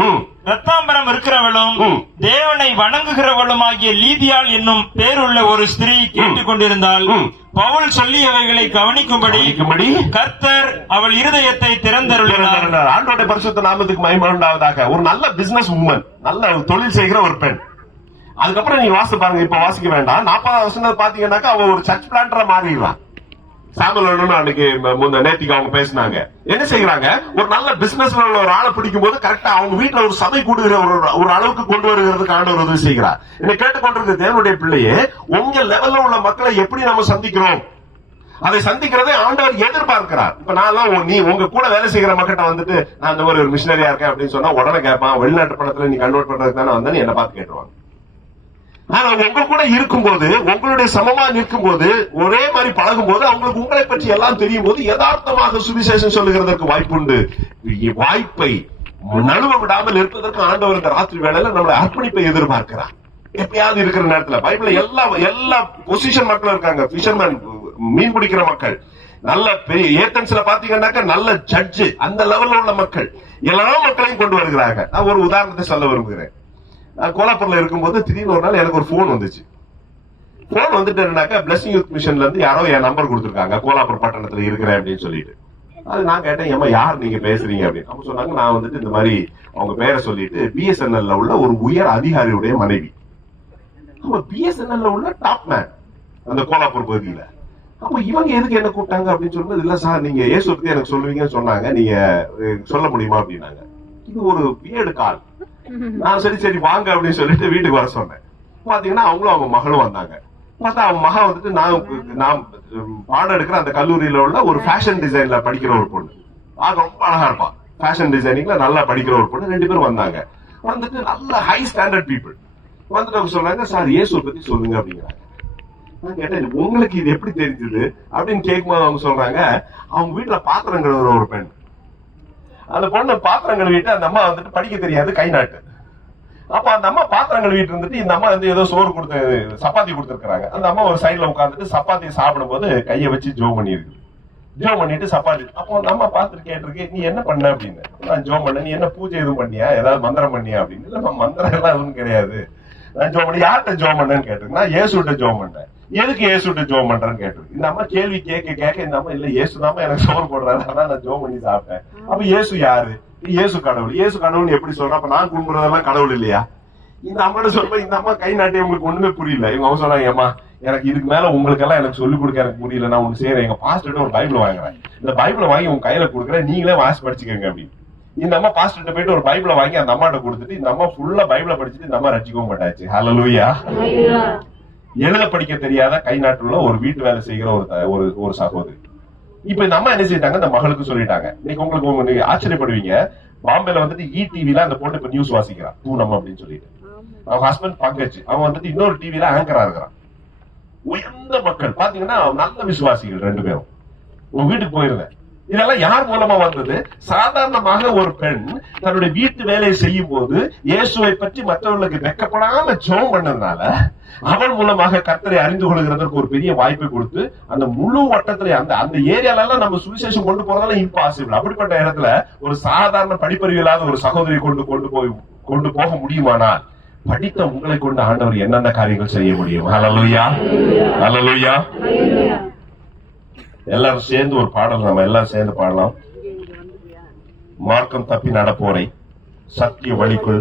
ரத்தாம்பரம் இருக்கிறவளும் தேவனை வணங்குகிறவளும் ஆகிய லீதியாள் என்னும் பேருள்ள ஒரு ஸ்திரீ கேட்டுக் கொண்டிருந்தால் பவுல் சொல்லியவைகளை கவனிக்கும்படி கர்த்தர் அவள் இருதயத்தை திறந்தருளினார். ஆண்டவருடைய பரிசுத்த நாமத்துக்கு மகிமை உண்டாவதாக. ஒரு நல்ல பிசினஸ் உமன், நல்ல தொழில் செய்கிற ஒரு பெண். அதுக்கப்புறம் நீங்க வாசித்து பாருங்க, இப்ப வாசிக்க வேண்டாம். 40வது வசனம் பாத்தீங்கன்னாக்கா அவ ஒரு சர்ச் பிளான்டரா மாறிடுறான். சாமுவேல் அன்னைக்கு நேத்திக்கு அவங்க பேசினாங்க. என்ன செய்யறாங்க, ஒரு நல்ல பிசினஸ்ல உள்ள ஒரு ஆளை பிடிக்கும் போது கரெக்டா அவங்க வீட்டுல ஒரு சபை கூடுகிற ஒரு அளவுக்கு கொண்டு வருகிறதுக்கு ஆண்டவர் உதவி செய்கிறார். என்னை கேட்டுக்கொண்டிருக்க தேவனுடைய பிள்ளையே, உங்க லெவல்ல உள்ள மக்களை எப்படி நம்ம சந்திக்கிறோம், அதை சந்திக்கிறதை ஆண்டவர் எதிர்பார்க்கிறார். இப்ப நான் நீ உங்க கூட வேலை செய்கிற மக்கள்கிட்ட வந்துட்டு நான் இந்த மாதிரி ஒரு மிஷினரியா இருக்கேன் அப்படின்னு சொன்னா உடனே கேட்பான், வெளிநாட்டு படத்துல நீ கன்வெர்ட் பண்றதுக்கு தானே வந்தேன்னு என்ன பார்த்து கேட்டுருவாங்க. ஆனா உங்க கூட இருக்கும்போது, உங்களுடைய சமமா நிற்கும் போது, ஒரே மாதிரி பழகும் போது, அவங்களுக்கு உங்களை பற்றி எல்லாம் தெரியும் போது யதார்த்தமாக சுவிசேஷம் சொல்லுகிறதற்கு வாய்ப்புண்டு. வாய்ப்பை நழுவ விடாமல் இருப்பதற்கு ஆண்டவர் இந்த ராத்திரி வேளையில நம்மளை அர்ப்பணிப்பை எதிர்பார்க்கிறார். எப்பயாவது இருக்கிற நேரத்துல பைபிள்ல எல்லா பொசிஷன் மக்களும் இருக்காங்க. பிஷர்மேன், மீன் பிடிக்கிற மக்கள், நல்ல பெரிய ஏத்தன்ஸ்ல பாத்தீங்கன்னாக்க நல்ல ஜட்ஜ், அந்த லெவல்ல உள்ள மக்கள், எல்லா மக்களையும் கொண்டு வருகிறாங்க. நான் ஒரு உதாரணத்தை சொல்ல விரும்புகிறேன். நான் கோலாப்பூர்ல இருக்கும்போது திடீர்னு ஒரு நாள் எனக்கு ஒரு போன் வந்துச்சு. போன் வந்துட்டு பிளஸிங் யூத் மிஷன்ல இருந்து யாரோ என் நம்பர் கொடுத்திருக்காங்க, கோலாப்பூர் பட்டணத்துல இருக்கிறேன் அப்படின்னு சொல்லிட்டு. அது நான் கேட்டேன், ஏமா யார் நீங்க பேசுறீங்க அப்படின்னு. அவங்க சொன்னாங்க, நான் வந்துட்டு இந்த மாதிரி அவங்க பேரை சொல்லிட்டு BSNL உள்ள ஒரு உயர் அதிகாரியுடைய மனைவி. அப்ப BSNL உள்ள டாப் மேன் அந்த கோலாப்பூர் பகுதியில. அப்ப இவங்க எதுக்கு என்ன கூப்பிட்டாங்க அப்படின்னு சொல்லும்போது, இல்ல சார் நீங்க இயேசு பத்தி எனக்கு சொல்லுவீங்கன்னு சொன்னாங்க, நீங்க சொல்ல முடியுமா அப்படின்னாங்க. இது ஒரு வியர்டு கால். நான் சரி வாங்க அப்படின்னு சொல்லிட்டு வீட்டுக்கு வர சொன்னேன். பாத்தீங்கன்னா அவங்களும் அவங்க மகளும் வந்தாங்க. பார்த்தா அவங்க மகன் வந்துட்டு நான் பாடம் எடுக்கிற அந்த கல்லூரியில உள்ள ஒரு ஃபேஷன் டிசைன்ல படிக்கிற ஒரு பொண்ணு. ரொம்ப அழகா இருப்பான். ஃபேஷன் டிசைனிங்ல நல்லா படிக்கிற ஒரு பொண்ணு. 2 பேரும் வந்தாங்க. வந்துட்டு நல்ல ஹை ஸ்டாண்டர்ட் பீப்புள் வந்துட்டு அவங்க சொன்னாங்க, சார் இயேசு பத்தி சொல்லுங்க அப்படிங்கிறாங்க. நான் கேட்டேன், உங்களுக்கு இது எப்படி தெரிஞ்சது அப்படின்னு கேட்கும்போது அவங்க சொல்றாங்க, அவங்க வீட்டுல பாத்திரம் கழுவுற ஒரு பெண். அந்த பொண்ணு பாத்திரம் கழுவிட்டு அந்த அம்மா வந்துட்டு படிக்க தெரியாது, கை நாட்டு. அப்ப அந்த அம்மா பாத்திரம் கழுவிட்டு இருந்துட்டு இந்த அம்மா வந்து ஏதோ சோறு கொடுத்து சப்பாத்தி கொடுத்துருக்காங்க. அந்த அம்மா ஒரு சைட்ல உட்காந்துட்டு சப்பாத்தி சாப்பிடும் போது கையை வச்சு ஜோ பண்ணிருக்கு. ஜோ பண்ணிட்டு சப்பாத்தி. அப்போ அந்த அம்மா பார்த்துட்டு கேட்டிருக்கு, நீ என்ன பண்ண அப்படின்னு. நான் ஜோ பண்ண. நீ என்ன பூஜை எதுவும் பண்ணியா, ஏதாவது மந்திரம் பண்ணியா அப்படின்னு. இல்ல மந்திரம் எல்லாம் எதுவும் கிடையாது, நான் ஜோ பண்ண. யார்கிட்ட ஜோ பண்ணேன்னு கேட்டிருக்கு. நான் இயேசுட்ட ஜோ பண்ணேன். எதுக்கு இயேசுட்ட ஜோ பண்றேன்னு கேட்டிருக்கு. இந்த அம்மா கேள்வி கேட்க இந்த அம்மா, இல்ல இயேசுதாம எனக்கு சோறு போடுறாரு, அதான் நான் ஜோ பண்ணி சாப்பிட்டேன். அப்ப இயேசு யாரு? இயேசு கடவுள். இயேசு கடவுள் எப்படி சொல்றேன்? அப்ப நான் கும்பிடுறதெல்லாம் கடவுள் இல்லையா? இந்த அம்மாட்ட சொல்றேன். இந்த அம்மா கை நாட்டி உங்களுக்கு ஒண்ணுமே புரியல. இவங்க அவங்க சொன்னாங்க, அம்மா எனக்கு இதுக்கு மேல உங்களுக்கு எல்லாம் எனக்கு சொல்லிக் கொடுக்க எனக்கு புரியல, நான் ஒண்ணு செய்யறேன், எங்க பாஸ்டர்ட்ட ஒரு பைபிள் வாங்குறேன், இந்த பைபிளை வாங்கி உங்க கையில கொடுக்குறேன், நீங்களே வாசி படிச்சுக்கோங்க அப்படின்னு. இந்த அம்மா பாஸ்டர்ட்ட போயிட்டு ஒரு பைபிளை வாங்கி அந்த அம்மாட்ட கொடுத்துட்டு இந்த அம்மா ஃபுல்லா பைபிளை படிச்சுட்டு இந்த அம்மா ரசிக்கவும் மாட்டாச்சு. ஹல்லேலூயா. எழுத படிக்க தெரியாத கை நாட்டுல ஒரு வீட்டு வேலை செய்கிற ஒரு சகோதரி. இப்ப இந்த அம்மா என்ன செய்யிட்டாங்க, இந்த மகளுக்கு சொல்லிட்டாங்க. இன்னைக்கு உங்களுக்கு ஆச்சரியப்படுவீங்க, பாம்பேல வந்துட்டு ETVல அந்த பொண்ணு இப்ப நியூஸ் வாசிக்கிறான், பூனம் அப்படின்னு சொல்லிட்டு. அவங்க ஹஸ்பண்ட் பங்கச்சு, அவன் வந்துட்டு இன்னொரு டிவில ஆங்கரா இருக்கிறான். உயர்ந்த மக்கள் பாத்தீங்கன்னா நல்ல விசுவாசிகள் 2 பேரும். உங்க வீட்டுக்கு போயிருந்தேன். இதெல்லாம் யார் மூலமா வந்தது? சாதாரணமாக ஒரு பெண் தன்னுடைய வீட்டு வேலையை செய்யும் போது இயேசுவை பற்றி மற்றவர்களுக்கு வெக்கப்படாம ஜெபம் பண்ணதுனால அவள் மூலமாக கர்த்தரை அறிந்து கொள்கிறதற்கு ஒரு பெரிய வாய்ப்பை கொடுத்து அந்த முழு வட்டத்திலே அந்த ஏரியால எல்லாம் நம்ம சுவிசேஷம் கொண்டு போறதெல்லாம் இம்பாசிபிள். அப்படிப்பட்ட இடத்துல ஒரு சாதாரண படிப்பறிவு இல்லாத ஒரு சகோதரி கொண்டு போக முடியுமானால் படித்த உங்களை கொண்டு ஆண்டவர் என்னென்ன காரியங்கள் செய்ய முடியும்? ஹல்லேலூயா, ஹல்லேலூயா. எல்லாரும் சேர்ந்து ஒரு பாடல் நம்ம எல்லாரும் சேர்ந்து பாடலாம். மார்க்கம் தப்பி நடப்போரை சத்திய வழிக்குள்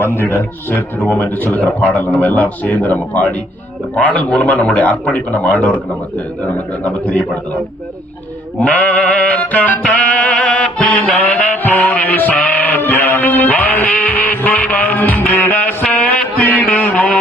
வந்திட சேர்த்திடுவோம் என்று சொல்லுகிற பாடல் நம்ம எல்லாரும் சேர்ந்து நம்ம பாடி, இந்த பாடல் மூலமா நம்முடைய அர்ப்பணிப்பை நம்ம ஆண்டவருக்கு நம்ம தெரியப்படுத்தலாம். மார்க்கம் தப்பி நடப்போரை சத்திய வழிக்குள் வந்திட சேர்த்திடுவோம்,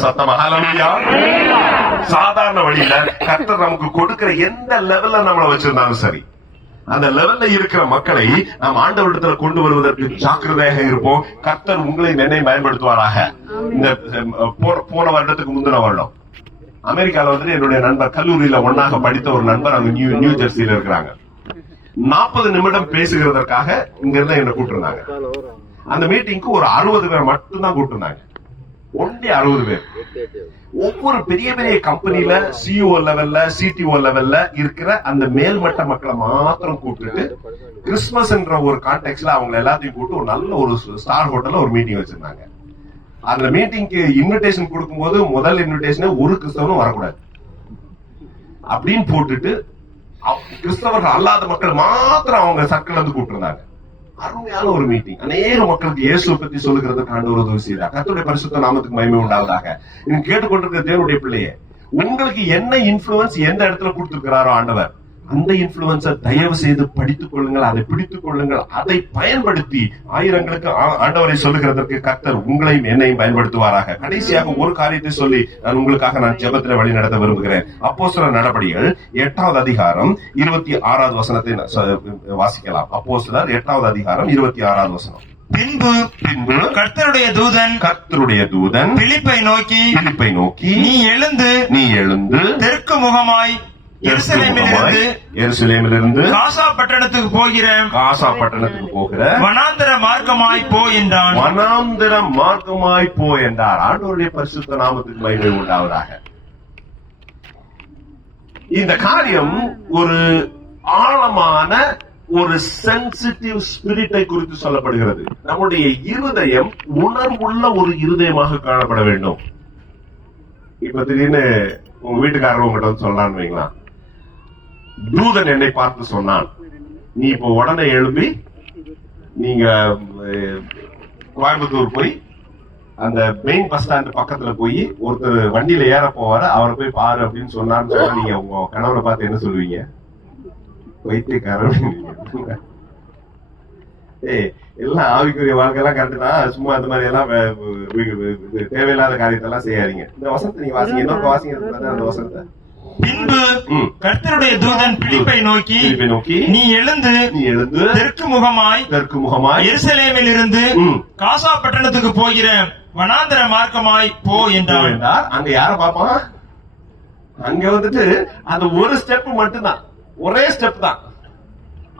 சத்தமா ஹல்லேலூயா. சாதாரண வழியில கர்த்தர் நமக்கு கொடுக்கிற எந்த லெவல்ல நம்மளை வச்சிருந்தாலும் சரி, அந்த லெவல்ல இருக்கிற மக்களை நாம் ஆண்டவரிடத்துல கொண்டு வருவதற்கு ஜாக்கிரதையாக இருப்போம். கர்த்தர் உங்களை என்னை பயன்படுத்துவாராக. இந்த போன வருடத்துக்கு முந்தின வருடம் அமெரிக்கால வந்துட்டு என்னுடைய நண்பர், கல்லூரியில ஒன்னாக படித்த ஒரு நண்பர் அங்க நியூ ஜெர்சியில இருக்கிறாங்க. 40 நிமிடம் பேசுகிறதற்காக இங்க இருந்தா என்ன கூப்பிட்டுருந்தாங்க. அந்த மீட்டிங்க்கு ஒரு 60 பேர் மட்டும்தான் கூப்பிட்டுருந்தாங்க. ஒன்றே 60 பேர். ஒவ்வொரு பெரிய பெரிய கம்பெனில CEO லெவல்ல CTO லெவல்ல இருக்கிற அந்த மேல்மட்ட மக்களை மாத்திரம் கூப்பிட்டு கிறிஸ்துமஸ் என்ற ஒரு கான்டெக்ட்ல அவங்க எல்லாத்தையும் கூப்பிட்டு ஒரு நல்ல ஒரு ஸ்டார் ஹோட்டல்ல ஒரு மீட்டிங் வச்சிருந்தாங்க. அந்த மீட்டிங்க்கு இன்விடேஷன் கொடுக்கும்போது முதல் இன்விடேஷன் ஒரு கிறிஸ்தவனும் வரக்கூடாது. அப்படின்னு போட்டுட்டு கிறிஸ்தவர்கள் அல்லாத மக்கள் மாத்திரம் அவங்க சர்க்கிள் வந்து கூப்பிட்டுருந்தாங்க. அருமையான ஒரு மீட்டிங். அநேக மக்களுக்கு இயேசுவை பத்தி சொல்லுகிறதுக்கு ஆண்டவர் உதவி செய்தார். கர்த்தருடைய பரிசுத்த நாமத்துக்கு மகிமை உண்டாவதாக. நீங்க கேட்டுக்கொண்டிருக்கிற தேவனுடைய பிள்ளையே, உங்களுக்கு என்ன இன்ஃப்ளூயன்ஸ் எந்த இடத்துல கொடுத்திருக்கிறாரோ ஆண்டவர், அந்த இன்ஃப்ளூயன்ஸை தயவு செய்து படித்துக் கொள்ளுங்கள், அதை பிடித்துக் கொள்ளுங்கள், அதை பயன்படுத்தி ஆயிரங்களுக்கு ஆண்டவரை சொல்லுகிறதற்கு கர்த்தர் உங்களையும் என்னையும் பயன்படுத்துவாராக. கடைசியாக ஒரு காரியத்தை சொல்லி நான் ஜெபத்தில் வழி நடத்த விரும்புகிறேன். அப்போஸ்தலர் நடபடிகள் 8வது அதிகாரம் 26வது வசனத்தை வாசிக்கலாம். அப்போஸ்தலர் 8வது அதிகாரம் 26வது வசனம். பின்பு கர்த்தருடைய தூதன் பிலிப்பை நோக்கி நீ எழுந்து தெற்கு முகமாய் எருசலேமிலிருந்து காசா பட்டணத்துக்கு போகிற வனாந்தர மார்க்கமாய் போ என்றான். ஆண்டவருடைய பரிசுத்த நாமத்துக்கு மகிமை உண்டாவதாக. இந்த காரியம் ஒரு ஆழமான ஒரு சென்சிட்டிவ் ஸ்பிரிட்டை குறித்து சொல்லப்படுகிறது. நம்முடைய இருதயம் உணர்வுள்ள ஒரு இருதயமாக காணப்பட வேண்டும். இப்ப திடீர்னு உங்க வீட்டுக்காரர் உங்ககிட்ட வந்து சொல்றான்னு வைங்களா, தூதன் என்னை பார்த்து சொன்னான், நீ இப்ப உடனே எழுப்பி நீங்க கோயம்புத்தூர் போய் அந்த மெயின் பஸ் ஸ்டாண்ட் பக்கத்துல போய் ஒருத்தர் வண்டியில ஏற போவாரு, அவரை போய் பாரு அப்படின்னு சொன்னான்னு சொன்னா நீங்க உங்க கணவரை பார்த்து என்ன சொல்லுவீங்க? வைத்தியக்காரன். எல்லாம் ஆவிக்குரிய வாழ்க்கை எல்லாம் கரெக்ட் தான், சும்மா அந்த மாதிரி எல்லாம் தேவையில்லாத காரியத்தெல்லாம் செய்யாதீங்க. இந்த வசனத்தை நீங்க வாசிங்க, இன்னொரு வாசிங்க அந்த வசனத்தை. பின்பு கர்த்தருடைய தூதன் பிலிப்பை நோக்கி நீ எழுந்து தெற்கு முகமாய் எருசலேமில் இருந்து காசா பட்டணத்துக்கு போகிற வனாந்தர மார்க்கமாய் போ என்றார். அங்க யார பாப்பான்? அங்க வந்துட்டு அது ஒரு ஸ்டெப் மட்டும்தான், ஒரே ஸ்டெப் தான்.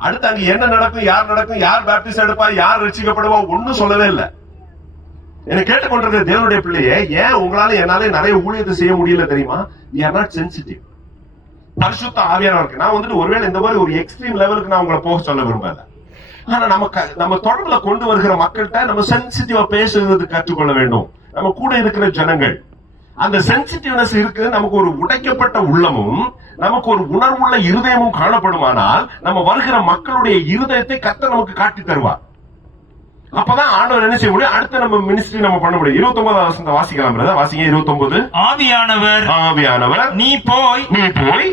அடுத்து அங்க என்ன நடக்கும், யார் பேப்டிஸ்ட் எடுப்பா, யார் ரட்சிக்கப்படுவா, ஒன்னும் சொல்லவே இல்லை. என்ன கேட்டுக்கொண்டிருக்கிற தேவனுடைய பிள்ளையே, ஏன் உங்களால என்னால நிறைய ஊழியத்தை செய்ய முடியல தெரியுமா? we are not sensitive. பரிசுத்த ஆவியானவருக்கு நான் வந்துட்டு ஒருவேளை இந்த மாதிரி ஒரு எக்ஸ்ட்ரீம் லெவலுக்கு நான் உங்களை போக சொல்ல விரும்பல. ஆனா நம்ம தொடர்புல கொண்டு வருகிற மக்கள்கிட்ட நம்ம சென்சிட்டிவா பேசுறது கற்றுக்கொள்ள வேண்டும். நம்ம கூட இருக்கிற ஜனங்கள் அந்த சென்சிட்டிவ்னஸ் இருக்கு. நமக்கு ஒரு உடைக்கப்பட்ட உள்ளமும் நமக்கு ஒரு உணர்வுள்ள இருதயமும் காணப்படுமானால் நம்ம வருகிற மக்களுடைய இருதயத்தை கர்த்தர் நமக்கு காட்டி தருவார். அப்பதான் ஆண்டவர் என்ன செய்ய முடியும், அடுத்த நம்ம மினிஸ்ட்ரி நம்ம பண்ண முடியும். 29வது வசனத்தை வாசிக்கலாம். வாசிங்க 29. ஆவியானவர் நீ போய்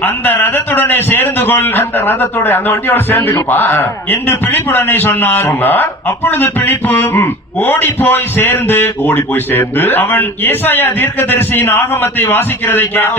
அந்த ரதத்துடனே சேர்ந்து கொள், அந்த ரதத்தோட அந்த வண்டியோட சேர்ந்துக்கப்பா என்று பிலிப்புடனே சொன்னார். அப்பொழுது பிலிப்பு ஓடி போய் சேர்ந்து அவன் ஏசாயா தீர்க்கதரிசியின் ஆகமத்தை வாசிக்கிறதை கேட்டு